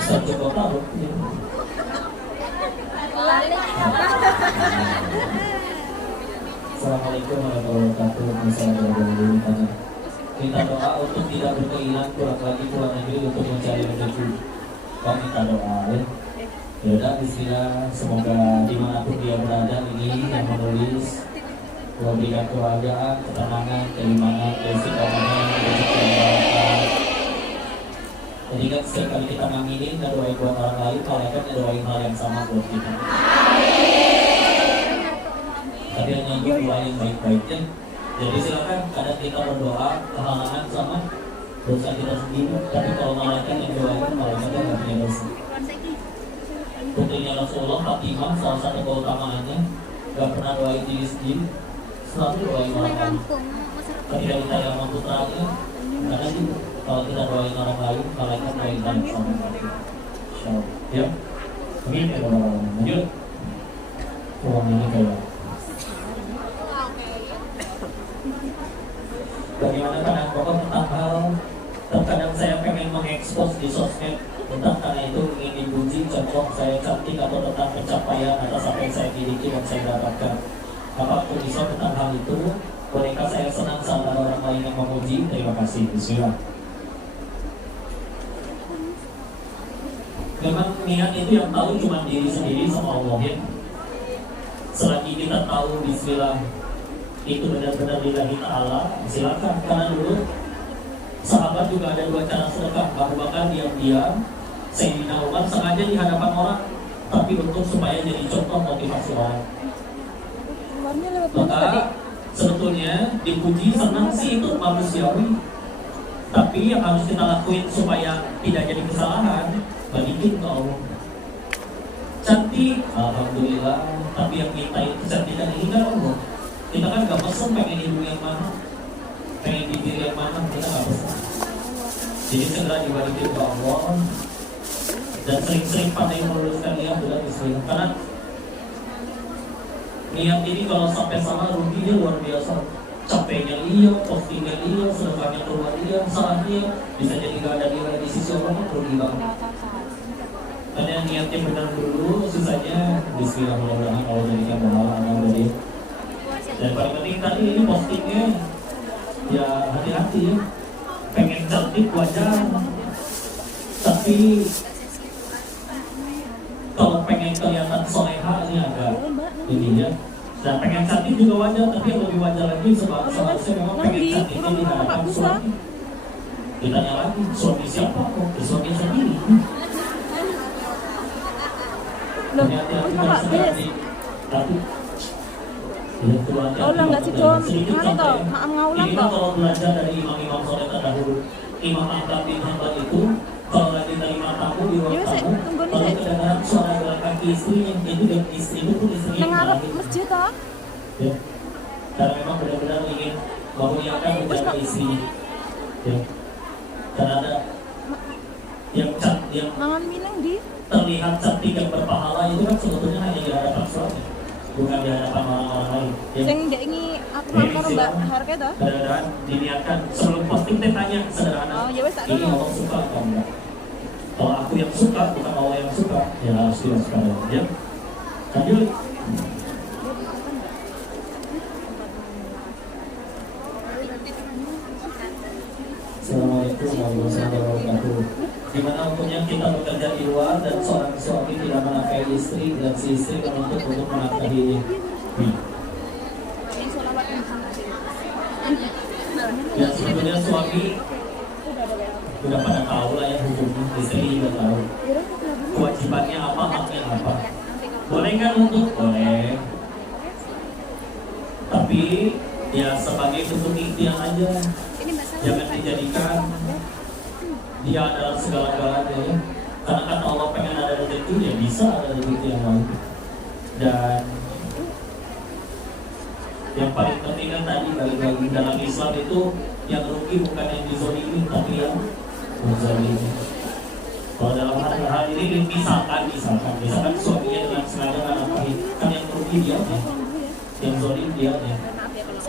Satu kota loh. Assalamualaikum warahmatullahi wabarakatuh. Minta doa untuk tidak berkeinginan pulang lagi pulang negeri untuk mencari rezeki. Kau minta doa ya. Yaudah, bismillah, semoga dimanapun dia berada ini yang menulis memberikan kebahagiaan, ketenangan, keimanan, keistiqomahan, rezeki yang barokah. Jadi kan setiap kali kita ngaminin dan doain buat orang lain, malaikat doain hal yang sama buat kita. Tapi yang nyambung doain baik-baiknya. Jadi silakan kadang kita berdoa kehalangan sama dosa kita sendiri, tapi kalau malaikat yang doain, malaikatnya nggak punya dosa. Putrinya Rasulullah Fatimah, salah satu keutamaannya gak pernah doain diri sendiri, selalu doain orang lain. Ketika kita yang putranya, karena juga kalau kita doain orang lain, malaikat doain orang sama. insyaallah. Ya. Amin ya rabbal alamin. Lanjut. Uang ini kayak bagaimana pandangan Bapak tentang hal terkadang saya pengen mengekspos di sosmed, entah karena itu ingin dipuji, contoh saya cantik atau tentang pencapaian atas apa yang saya miliki dan saya dapatkan. Bapak bisa tentang hal itu? Bolehkah saya senang saat ada orang lain yang memuji? Terima kasih. Bismillah. Memang niat itu yang tahu cuma diri sendiri sama Allah ya. Selagi kita tahu Bismillah itu benar-benar lillahi ta'ala, silakan. Karena dulu sahabat juga ada 2 cara sedekah. Abu Bakar diam-diam, Sayyidina Umar sengaja di hadapan orang, tapi untuk supaya jadi contoh motivasi orang. Maka sebetulnya dipuji senang sih itu manusiawi, tapi yang harus kita lakuin supaya tidak jadi kesalahan, balikin ke Allah. Cantik, alhamdulillah, tapi yang minta itu kecantikan ini kan Allah. Kita kan gak pesen pengen hidung yang mana, pengen bibir yang mana, kita gak pesen. Jadi segera dibalikin ke Allah dan sering-sering pandai meluruskan niat sudah Bismillah. Karena niat ini kalau sampai salah ruginya luar biasa. Capeknya iya, postingnya iya, sedekahnya keluar iya, salahnya bisa jadi gak ada nilai di sisi Allah, rugi banget. Karena niatnya benar dulu, sisanya Bismillahirrahmanirrahim, Allah jadikan pahala amal dari. Dan paling penting tadi ini postingnya ya hati-hati ya. Pengen cantik wajar, tapi kalau pengen kelihatan soleha ini agak ini ya. Dan pengen cantik juga wajar, tapi yang lebih wajar lagi seharusnya memang pengen cantiknya di hadapan suami. Ditanya lagi, suami siapa? Oh, suami sendiri. Hati-hati kalau sekali tapi oh lah nggak sih John, mana toh maaf ngaulang ini toh. kalau belajar dari imam-imam soleh terdahulu, Imam Ahmad bin Hanbal itu kalau lagi terima tamu di ruang tamu, kalau kedengaran suara gerak kaki istrinya, itu dan istri itu pun istrinya Ngarep masjid toh. ya. Karena memang benar-benar ingin memuliakan menjaga istrinya ya. Karena ada yang mangan minang di terlihat cantik yang berpahala itu kan sebetulnya hanya di hadapan suami, bukan di hadapan orang-orang lain ya. sing ndek ngi aku karo Mbak Harke toh. Kadang-kadang diniatkan sebelum posting teh tanya sederhana, Oh, ya wes, tak ini dulu. Allah suka atau enggak? Kalau aku yang suka bukan Allah yang suka, ya harus diwaspadai ya. Lanjut. Assalamualaikum warahmatullahi wabarakatuh. Gimana hukumnya kita bekerja di luar dan seorang suami tidak menafkahi istri dan si istri menuntut untuk menafkahinya? Ya sebetulnya suami sudah pada tahu lah ya hukumnya, istri juga tahu kewajibannya apa, haknya apa. Boleh nggak nuntut? Boleh. Tapi ya sebagai bentuk ikhtiar aja. Jangan dijadikan dia adalah segala-galanya ya. Karena kata Allah pengen ada rezeki ya bisa ada rezeki yang lain. Dan yang paling penting kan tadi bagi dalam Islam itu yang rugi bukan yang dizolimi tapi yang menzolimi. Kalau dalam hal ini misalkan suaminya dengan sengaja menafkahi, kan yang rugi dia ya, yang zolim dia ya.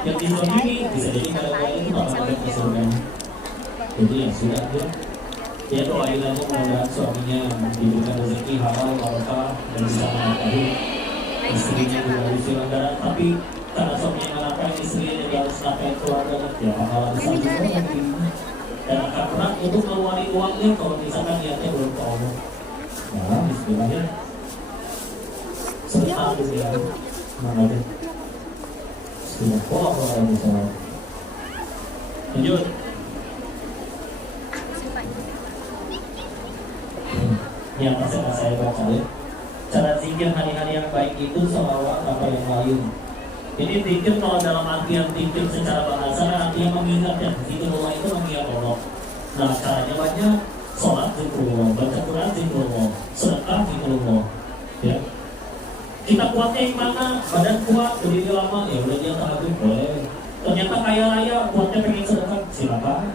Yang dizolimi bisa jadi kadang-kadang itu bakal ada ke surganya. Jadi ya sudah ya doain aja mudah-mudahan suaminya diberikan rezeki halal, barokah dan bisa menafkahi istrinya juga bisa negara. Tapi karena suaminya menafkahi istrinya jadi harus nafkahi keluarga ya pahala besar juga nanti. Dan akan berat untuk mengeluarkan uangnya kalau misalkan niatnya belum ke Allah. Nah, bismillah ya. Sebentar bismillah. Semangat ya. Bismillahirrahmanirrahim. Lanjut. Yang masih saya baca ya. Cara zikir hari-hari yang baik itu selawat apa yang lain. Ini zikir kalau dalam artian zikir secara bahasa artinya mengingat ya. Zikrullah itu mengingat Allah. Nah caranya banyak. Sholat zikrullah, baca Quran zikrullah, sedekah zikrullah. Ya. Kita kuatnya yang mana? Badan kuat, berdiri lama, ya udah dia tahajud boleh. Ternyata kaya raya, kuatnya pengen sedekah, silakan.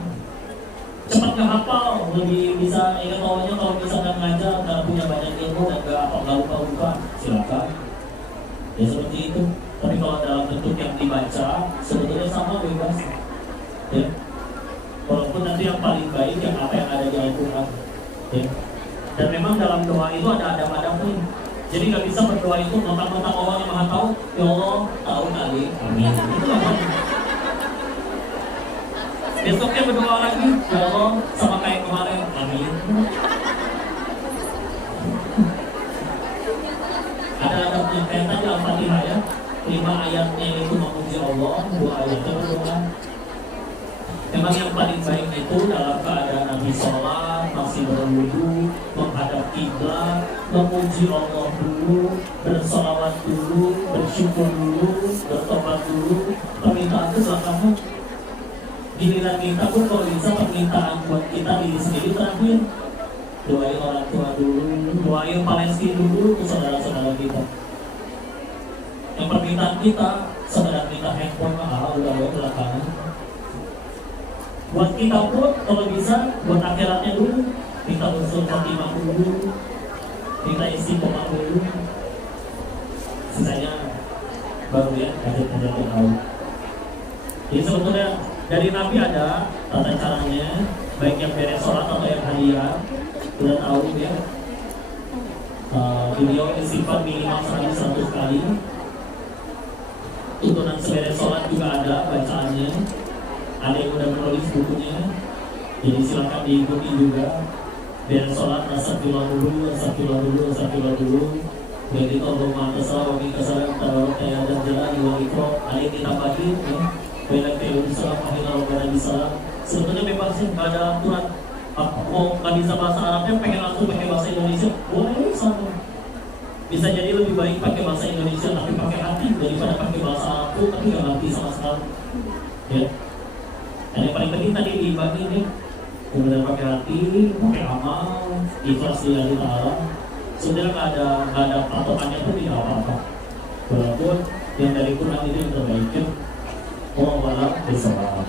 cepat ngehafal, lebih bisa ingat awalnya kalau misalkan ngajar karena punya banyak ilmu dan nggak lupa silakan. Ya seperti itu. Tapi kalau dalam bentuk yang dibaca sebetulnya sama bebas. Ya. Walaupun nanti yang paling baik yang apa yang ada di Al-Quran. Ya. Dan memang dalam doa itu ada adab-adabnya. Jadi nggak bisa berdoa itu mentang-mentang Allah yang maha tahu. Ya Allah tahu kali. Amin. Itu apa? Besoknya berdoa lagi. Ya Allah sama kayak kemarin. Amin. Ada adabnya kayak tadi Al-Fatihah ya. 5 ayatnya itu memuji Allah, 2 ayatnya berdoa. Memang yang paling baik itu dalam keadaan Nabi sholat, masih berwudu, menghadap kiblat, memuji Allah dulu, bersolawat dulu, bersyukur dulu, bertobat dulu. Permintaan itu belakangan. Giliran minta pun kalau bisa permintaan buat kita diri sendiri terakhir. Doain orang tua dulu, doain Palestina dulu ke saudara-saudara kita. Yang permintaan kita sekedar minta handphone udah belakangan. Buat kita pun kalau bisa buat akhiratnya dulu, kita usul khotimah dulu, kita istiqomah dulu. Sisanya baru ya hajat-hajat yang lain. Jadi sebetulnya dari Nabi ada tata caranya, baik yang beres sholat atau yang hadiah. Udah tahu ya. Beliau istighfar minimal 100 kali. Tuntunan seberes sholat juga ada bacaannya. Ada yang udah menulis bukunya, jadi silakan diikuti juga. Beres sholat astagfirullah dulu. Jadi tolong matasah wa mikasah tawarok ya dan jalan wa ikro. Ada yang ditambahin ya. Baiklah kayak salam akhirnya wa salam. Sebetulnya bebas sih, nggak ada aturan. Mau nggak bisa bahasa Arabnya, pengen langsung pakai bahasa Indonesia, boleh sama. Bisa jadi lebih baik pakai bahasa Indonesia tapi pakai hati daripada pakai bahasa Arab tapi nggak ngerti sama sekali. Ya. Dan yang paling penting tadi dibagi nih, kemudian pakai hati, pakai amal, ikhlas lillahi ta'ala. Sebenarnya nggak ada patokannya pun tidak apa-apa. Walaupun yang dari Quran itu yang terbaik. Allah wala bisawab.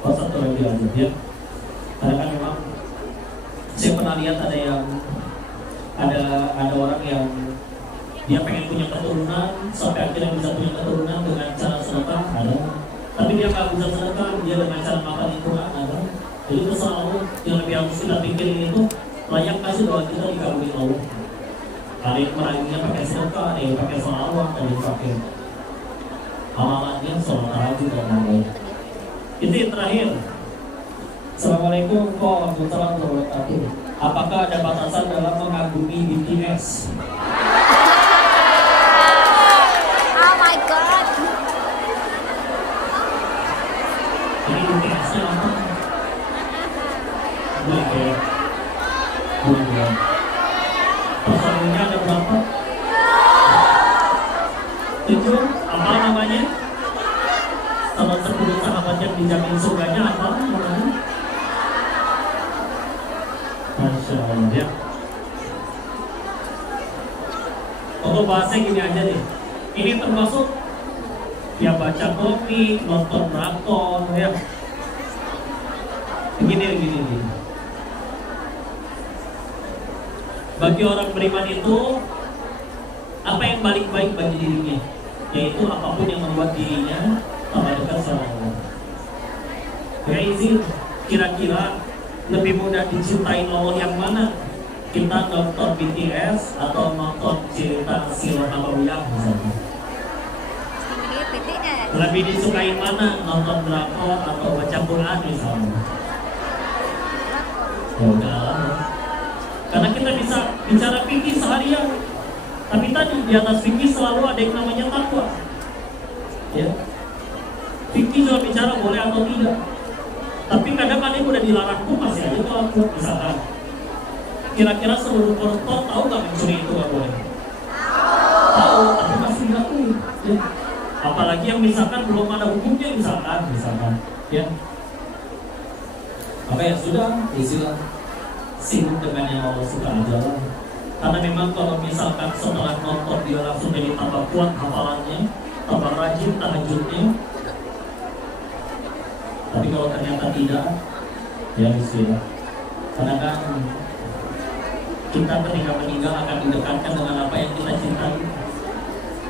Satu lagi aja ya. Karena kan memang saya pernah lihat ada orang yang dia pengen punya keturunan sampai akhirnya bisa punya keturunan dengan cara sedekah ada, tapi dia nggak bisa sedekah, dia dengan cara makan itu ada. Jadi terserah Allah, yang lebih harus kita pikirin itu layak kasih doa kita dikabulin Allah. Ada yang meraihnya pakai sedekah, ada yang pakai sholawat, ada yang pakai amalannya sholat tahajud dan lain-lain. Itu yang terakhir. Assalamualaikum warahmatullahi wabarakatuh. Apakah ada batasan dalam mengagumi BTS? Oh my god. Ini BTS-nya apa? Boleh. Personilnya ada berapa? 7. Apa namanya? Salah 10 sahabat yang dijamin surganya apa namanya? Masya Allah ya. Untuk bahasnya gini aja nih. Ini termasuk ya baca komik, nonton drakor ya. Begini. Bagi orang beriman itu apa yang baik bagi dirinya, yaitu apapun yang membuat dirinya tambah dekat sama Allah. Izin, kira-kira lebih mudah dicintai Allah yang mana? Kita nonton BTS atau nonton cerita Sirah Nabawiyah misalnya? Lebih disukai mana? Nonton drakor atau baca Quran misalnya? Karena kita bisa bicara fikih seharian, tapi tadi di atas fikih selalu ada yang namanya takwa. Ya, fikih juga bicara boleh atau tidak. Tapi kadang-kadang udah dilarang pun masih aja tuh aku. Misalkan, kira-kira seluruh koruptor tahu nggak mencuri itu nggak boleh? Tahu, tapi masih dilakuin. Ya. Apalagi yang misalkan belum ada hukumnya misalkan, ya. Apa ya sudah, istilah sibuk dengan yang Allah suka aja lah. Karena memang kalau misalkan setelah nonton dia langsung jadi tambah kuat hafalannya, tambah rajin tahajudnya, Tapi kalau ternyata tidak, ya bismillah. Karena kan kita ketika meninggal akan didekatkan dengan apa yang kita cintai.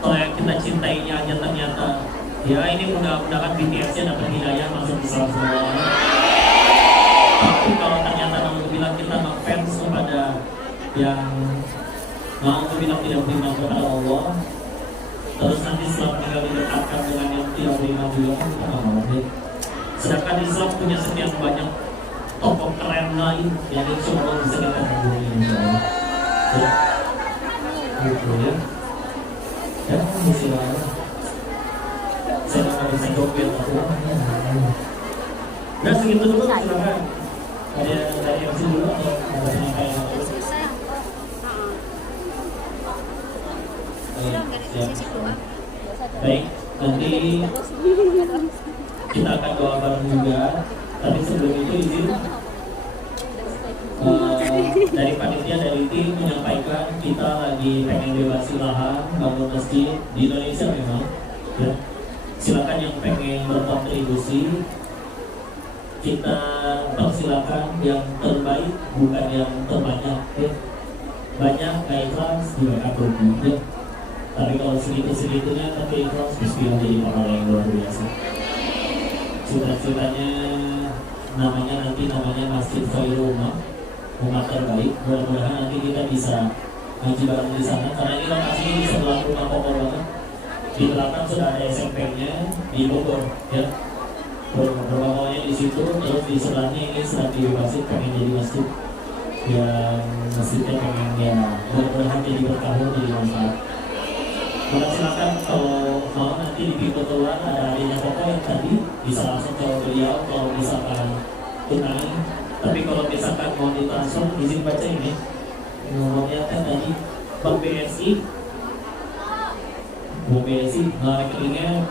Kalau yang kita cintainya aja ternyata, ya ini mudah-mudahan BTS-nya dapat hidayah masuk Islam semua. Tapi kalau ternyata bilang kita ngefans kepada yang mau bilang tidak beriman kepada Allah, terus nanti setelah meninggal didekatkan dengan yang tidak beriman juga, kan kita nggak mau. Sedangkan Islam punya sekian banyak tokoh keren lain yang insya Allah bisa kita hubungi, insya Allah. Ya, gitu ya. Ya, bismillah. Saya nggak bisa joget aku. Nah, segitu dulu, silakan. Ada dari yang dulu atau ada penyampaian apa? Baik, nanti kita akan doa bareng juga. Tapi sebelum itu izin dari panitia dari tim menyampaikan kita lagi pengen bebasin lahan bangun masjid di Indonesia memang. Ya. Silakan yang pengen berkontribusi, kita persilakan yang terbaik bukan yang terbanyak. Ya. Banyak gak ikhlas juga takut. Ya. Tapi kalau segitu-segitunya tapi ikhlas bismillah jadi pahala yang luar biasa. Cita-citanya namanya Masjid Khairul Umat Terbaik. Mudah-mudahan nanti kita bisa ngaji bareng di sana karena ini lokasinya di sebelah rumah Pokok banget. Di belakang sudah ada SMP-nya di Bogor, ya. Rumah-rumahnya di situ, terus di sebelahnya ini sedang dibebasin pengen jadi masjid. Yang masjidnya pengen ya mudah-mudahan jadi berkah jadi manfaat. Maka silakan kalau mau nanti di pintu keluar ada adanya Pokok yang tadi bisa langsung ke beliau kalau misalkan tunai. Tapi kalau misalkan mau ditransfer izin baca ini nomornya kan tadi Bank BSI rekeningnya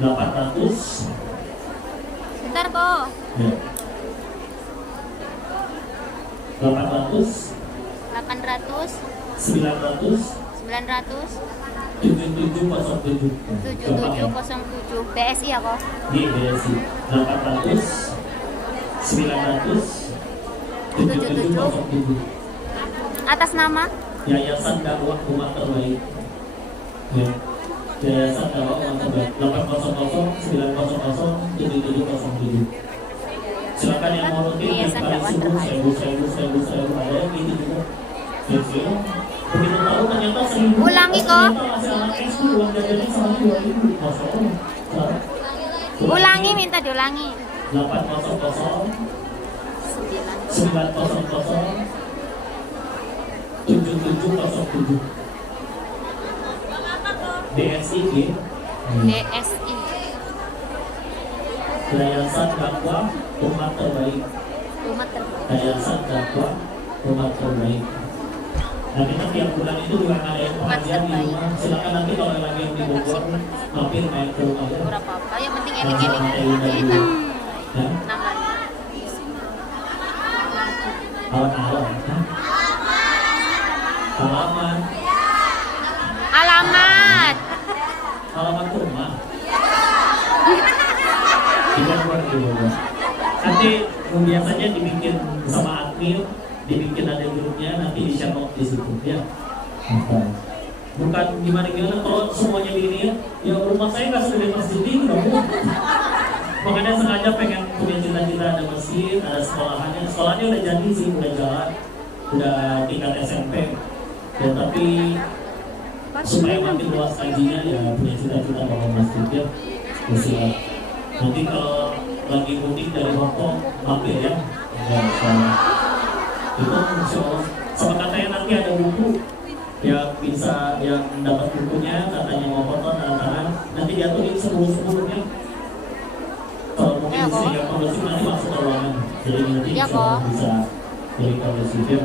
800. Bentar kok. Ya. 800 7707 BSI ya kok? Di BSI 800 900 7707 Atas nama? Yayasan Dakwah Umat Terbaik. Ya. Yayasan Dakwah Umat Terbaik 800 900 7707. Silakan yang mau rutin yang paling sibuk 1000 ada yang gitu juga. Ya, begitu tahu ternyata 1000. Ulangi kok. Ulangi, minta diulangi. 800 900 7707 DSI DSI. Yayasan Dakwah Umat Terbaik. Yayasan Dakwah Umat Terbaik. Nanti tiap bulan itu juga ada yang pengajian di rumah. Silakan nanti kalau lagi yang di Bogor mampir main ke rumah ya. Berapa apa? Yang penting eling-eling Ya. namanya. Alon-alon. Alamat. Alamat. Alamat rumah. Di Bogor. Nanti biasanya dibikin sama admin, dibikin ada grupnya, nanti di-share di situ ya. Bukan gimana kalau semuanya gini ya rumah saya nggak segede masjid ini dong. Makanya sengaja pengen punya cita-cita ada masjid, ada sekolahnya udah jadi sih, udah jalan, udah tingkat SMP. Ya tapi supaya makin luas kajinya ya punya cita-cita bangun masjid ya. Bismillah. Nanti kalau lagi mudik dari Hongkong mampir ya. Ya, itu sama katanya nanti ada buku yang bisa yang dapat bukunya katanya mau foto tangan nanti diaturin sebelumnya kalau mungkin istri yang kondusif nanti masuk ke ruangan jadi nanti ya, bisa jadi kondusif ya.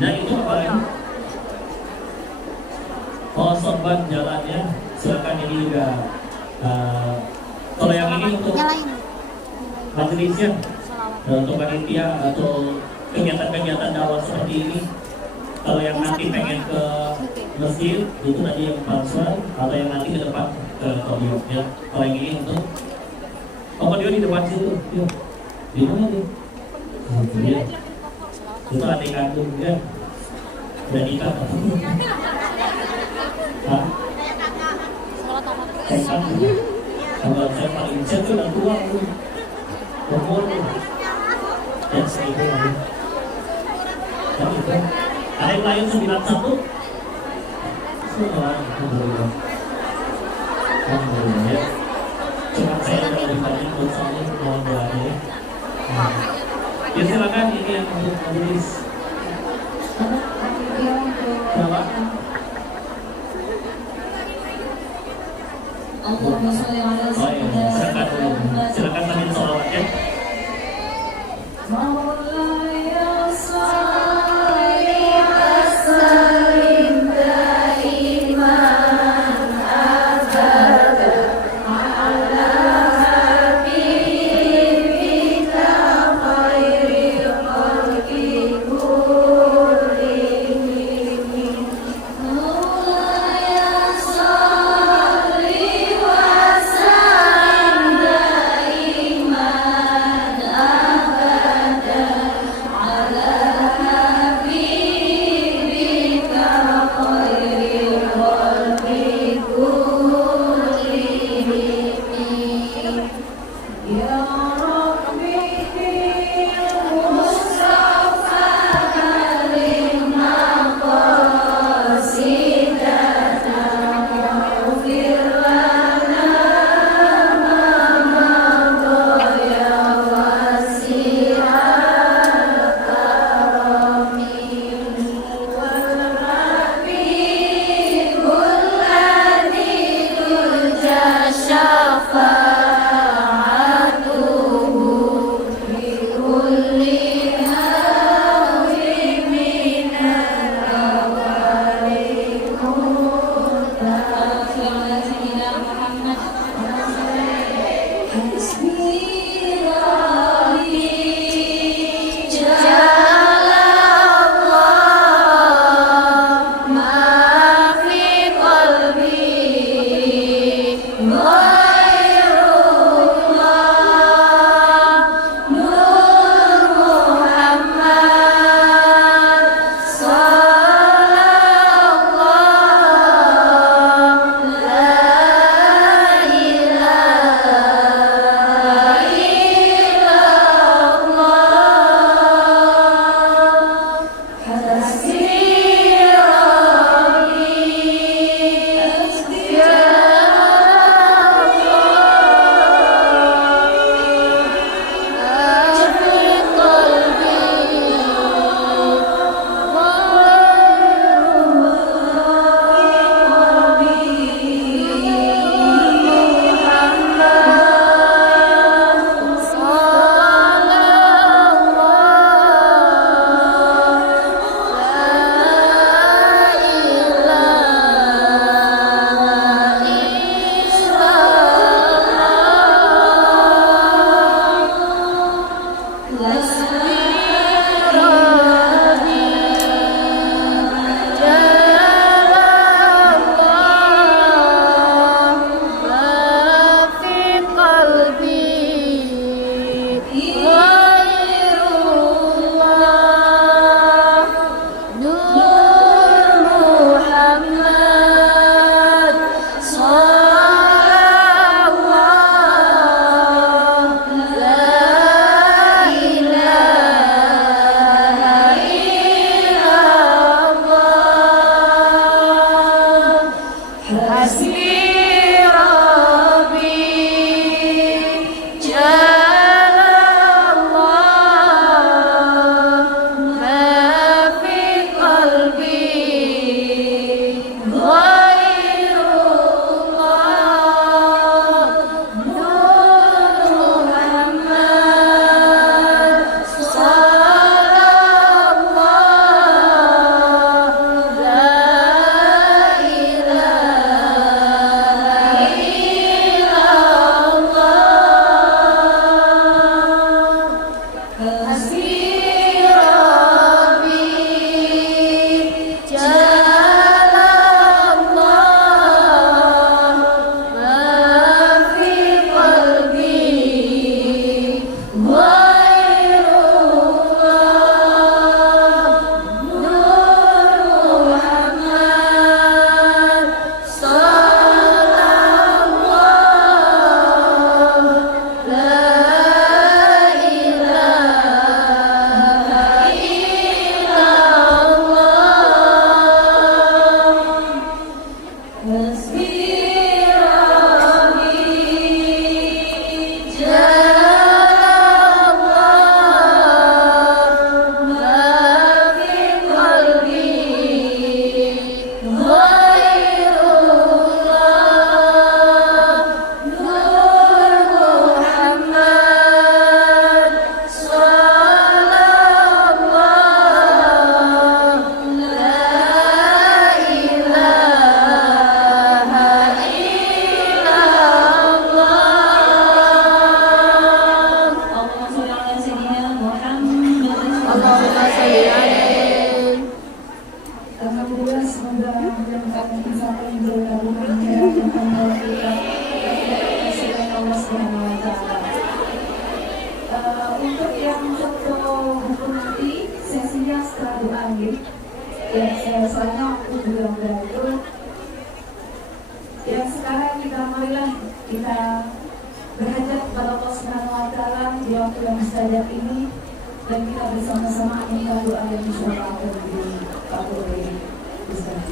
Nah itu apa lagi? Oh sorban jalannya silakan ini juga kalau yang ini untuk majelisnya untuk panitia atau kegiatan-kegiatan dakwah seperti ini. Kalau yang nanti pengen ke masjid itu tadi yang transfer atau yang nanti ke depan ke podium ya. Kalau yang ini untuk Oh, dia di depan situ. Yuk. Di mana dia? Dia. Itu adik kandung dia. Udah nikah apa? Hah? Kakak. Kalau saya paling chat tuh udah tua tuh. Umur. Ya segitu lagi. Tapi itu. Ada yang lain 91. Alhamdulillah. Alhamdulillah ya. Cuma saya udah lebih banyak soalnya mohon doanya ya. Ya silakan ini yang untuk majelis. Berapa? Allahumma sholli ala Oh iya, silakan sambil sholawat ya. Maulaya sholli wa sallim daiman abada ala habibika khairil khalqi kullihim. Maulaya sholli wa Allahumma sholli alaihi. Alhamdulillah, semoga yang kami sampaikan berkabung dengan kita Allah Subhanahu wa Ta'ala. Untuk yang foto buku nanti sesinya setelah doa ya, soalnya aku juga beratur. Yang sekarang kita marilah kita berhajat kepada Allah Subhanahu wa Ta'ala di waktu yang mustajab ini, dan kita bersama-sama minta doa yang insyaallah akan dikabul oleh Ustaz.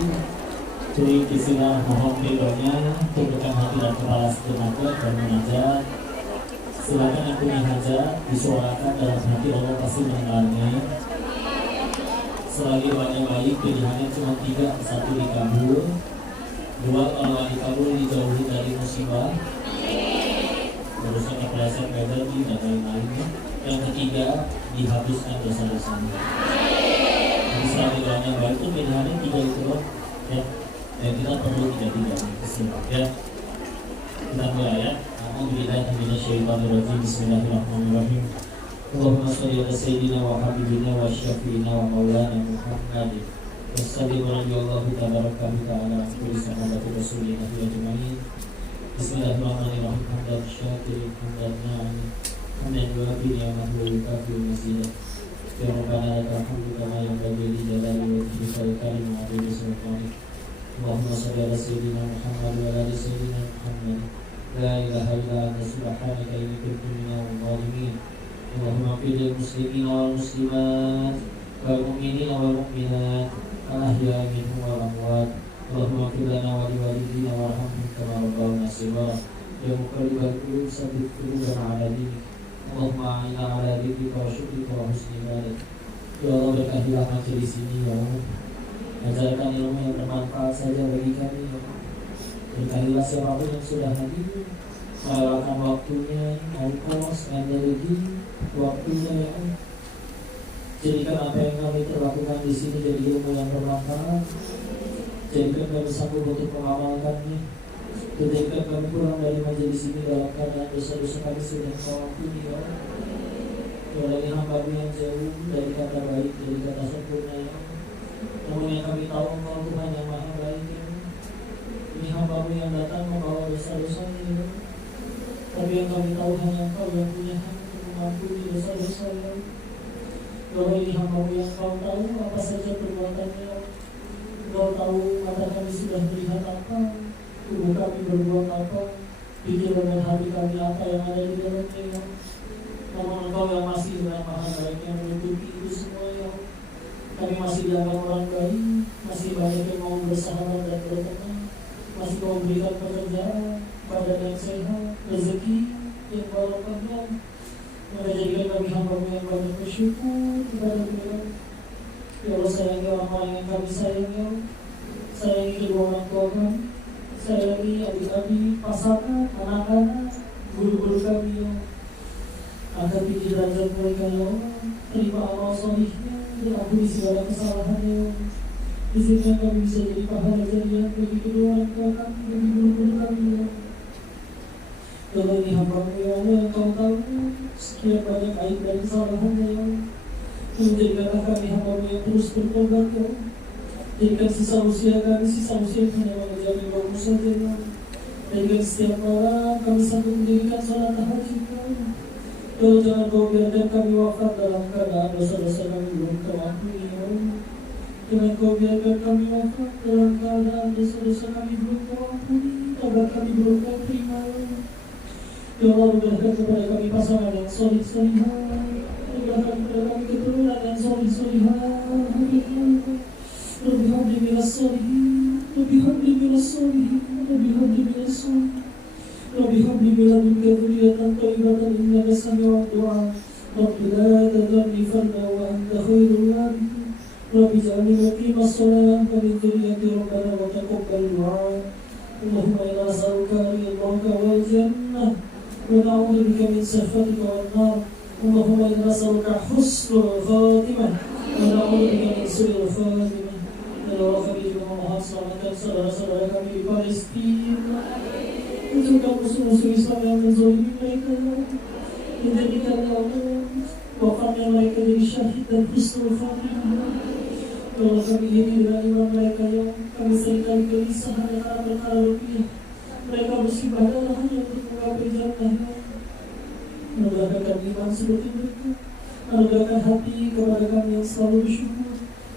Jadi istilah mohon ridhonya, tundukkan hati dan kepala sejenak dan munajat. Silakan yang punya hajat disuarakan dalam hati, Allah pasti mendengarnya. Selagi banyak baik, pilihannya cuma 3, 1 dikabul, 2 kalau dikabul dijauhi dari musibah, urusan kepleset pedagi dan lain-lainnya. Yang ketiga dihapuskan dosa-dosanya. Jadi selagi banyak baik itu pilihannya 3 itu loh ya. Dan kita perlu 3 ya. Kita mulai ya. A'udzubillahi minasyaitonirrajim. Bismillahirrahmanirrahim. Allahumma shalli ala sayyidina wa habibina wa syafi'ina wa maulana Muhammadin. Wassallim radhiyallahu tabaraka wa ta'ala kulli sahabati rasulillah wa ajma'in. Bismillahirrahmanirrahim. Hamdan syakirin hamdan na'im. Hamdan yuafi ni'amahu wa yukafi mazidah. Ya Rabbana lakal hamdu kama yanbaghi li jalali wajhika wal karim wa 'azimi sultanik. Allahumma shalli ala sayyidina Muhammad wa ala ali sayyidina Muhammad. La ilaha illa anta subhanaka inni kuntu minadh dhalimin. Allahumma qil muslimin wal muslimat wal mu'minin wal mu'minat al ahya'i minhum wal amwat. Allahumma qil lana wa li walidina warhamhum kama rabbawna shighara. Ya muqallibal qulub tsabbit qulubana 'ala dinik. Allahumma a'inna 'ala dzikrika wa syukrika wa husni ibadatik. Ya Allah, berkatilah majelis ini ya Allah. Ajarkan ilmu yang bermanfaat saja bagi kami ya Allah. Berkatilah siapapun yang sudah hadir, melewatkan waktunya, ongkos, energi, waktunya ya Allah. Jadikan apa yang kami terlakukan di sini jadi ilmu yang bermanfaat. Jadikan kami sanggup untuk mengamalkannya. Jadikan kami pulang dari majelis ini dalam keadaan dosa-dosa kami sudah kau ampuni ya Allah. Walau hamba-Mu yang jauh dari kata baik, dari kata sempurna ya Allah. Namun yang kami tahu Engkau Tuhan yang maha baik ya Allah. Ini hamba-Mu yang datang membawa dosa-dosanya ya Allah. Tapi yang kami tahu hanya Engkau yang punya hak untuk mengampuni dosa-dosa ya Allah. Bahwa ini hamba-Mu yang Kau tahu apa saja perbuatannya. Kau tahu mata kami sudah melihat apa, tubuh kami berbuat apa, pikiran dan hati kami apa yang ada di dalamnya ya. Namun Engkau yang masih dengan maha baik yang menutupi itu semua ya. Kami masih dianggap orang baik, masih banyak yang mau bersahabat dan berteman, masih mau memberikan pekerjaan, badan yang sehat, rezeki yang barokah. Maka jadikan kami hamba-Mu yang banyak bersyukur kepada Beliau. Ya Allah, sayangi orang-orang yang kami sayang ya Allah. Sayangi kedua orang tua kami, sayangi adik-adik, pasangan, anak-anak, guru-guru kami ya Allah. Angkat tinggi derajat mereka ya Allah. Terima amal solihnya dan ampuni segala kesalahannya ya Allah. Izinkan kami bisa jadi pahala jariah bagi kedua orang tua kami, bagi guru-guru kami ya Allah. Kalau ini hamba-Mu ya Allah yang Kau tahu sekian banyak aib dan kesalahannya ya Allah. Menjadikanlah kami hamba-Mu yang terus bertobat ya Allah. Jadikan sisa usia kami, sisa usia hanya mengejar ibadah saja ya Allah. Jadikan setiap malam kami sanggup mendirikan salat tahajud ya Allah. Kalau jangan Kau biarkan kami wafat dalam keadaan dosa-dosa kami belum Kau ampuni ya Allah. Jangan Kau biarkan kami wafat dalam keadaan dosa-dosa kami belum Kau ampuni, taubat kami belum Kau terima ya Allah. Ya Allah, berikan kepada kami pasangan yang solih-solihah. Berikan kepada kami keturunan yang solih-solihah. Rabbi habli minas solihin, Rabbi habli minas solihin, Rabbi habli minas solihin. Rabbi habli min ladunka dzurriyyatan thayyibatan innaka sami'ud du'a. Rabbi la tadharni fardan wa anta khairul warithin. Rabbi ij'alni muqimas shalah wa min dzurriyyati rabbana wa taqabbal du'a. Allahumma inna nas'aluka ridhaka wal jannah wa na'udzu bika min sakhatika wan nar. Allahumma inna nas'aluka husnul khatimah wa na'udzu bika min su'il khatimah. Ya Allah, kami juga memohon selamatkan saudara-saudara kami di Palestina. Untuk musuh-musuh Islam yang menzalimi mereka, menjadikan ya Allah wafatnya mereka jadi syahid dan husnul khatimah. Ya Allah, kami ini dengan iman mereka yang kami seringkali gelisah hanya karena perkara rupiah. Mereka beribadah hanya untuk menggapai jannah. Anugerahkan kami iman seperti mereka. Anugerahkan hati kepada kami yang selalu bersyukur.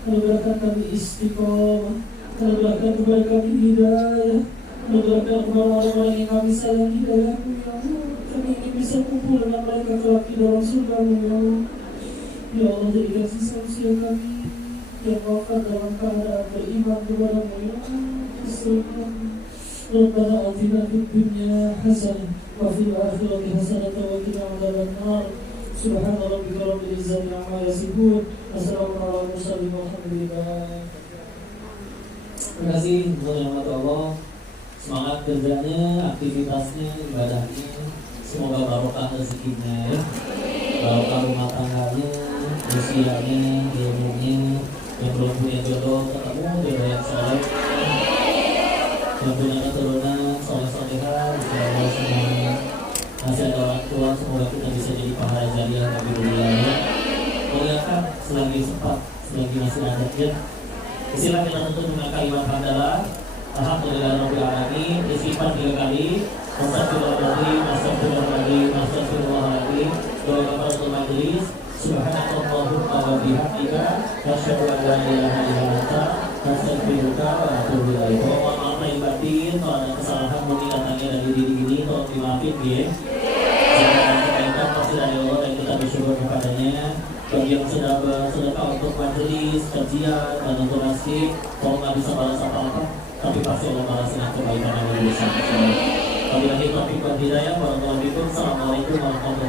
Anugerahkan kami istiqomah. Anugerahkan kepada kami hidayah. Anugerahkan kepada orang-orang yang kami sayang hidayahmu ya Allah. Kami ingin bisa kumpul dengan mereka kelak di dalam surga-Mu ya Allah. Ya Allah, jadikan sisa usia kami yang wafat dalam keadaan beriman kepada-Mu ya Allah. Rabbana atina fid dunya hasanah wa fil akhirati hasanah wa qina adzabannar. Subhana rabbika rabbil izzati amma yasifun. Wassalamu ala mursalin walhamdulillah. Terima kasih untuk rahmat Allah. Semangat kerjanya, aktivitasnya, ibadahnya. Semoga barokah rezekinya ya. Barokah rumah tangganya, usianya, ilmunya. Yang belum punya jodoh ketemu jodoh yang soleh. Yang punya keturunan soleh-solehah, bisa Allah semuanya. Masih ada orang tua, semoga kita bisa jadi pahala jariah bagi dunia ya. Muliakan selagi sempat, selagi masih ada ya. Silakan kita tutup dengan kalimat hamdalah. Alhamdulillahirabbil alamin. Istighfar 3 kali. Astagfirullahaladzim. Doa kafaratul majelis. Subhanakallahumma wa bihamdika asyhadu an la ilaha illa anta astaghfiruka wa atubu ilaik. Mohon maaf lahir batin kalau ada kesalahan mungkin datangnya dari diri ini, tolong dimaafin ya. Jangan kebaikan pasti dari Allah dan kita bersyukur kepadanya. Bagi yang sedang bersedekah untuk majelis, kajian dan untuk masjid, kalau nggak bisa balas apa-apa, tapi pasti Allah balas dengan kebaikan yang lebih besar. Wabillahi taufiq wal hidayah. Assalamualaikum warahmatullahi wabarakatuh.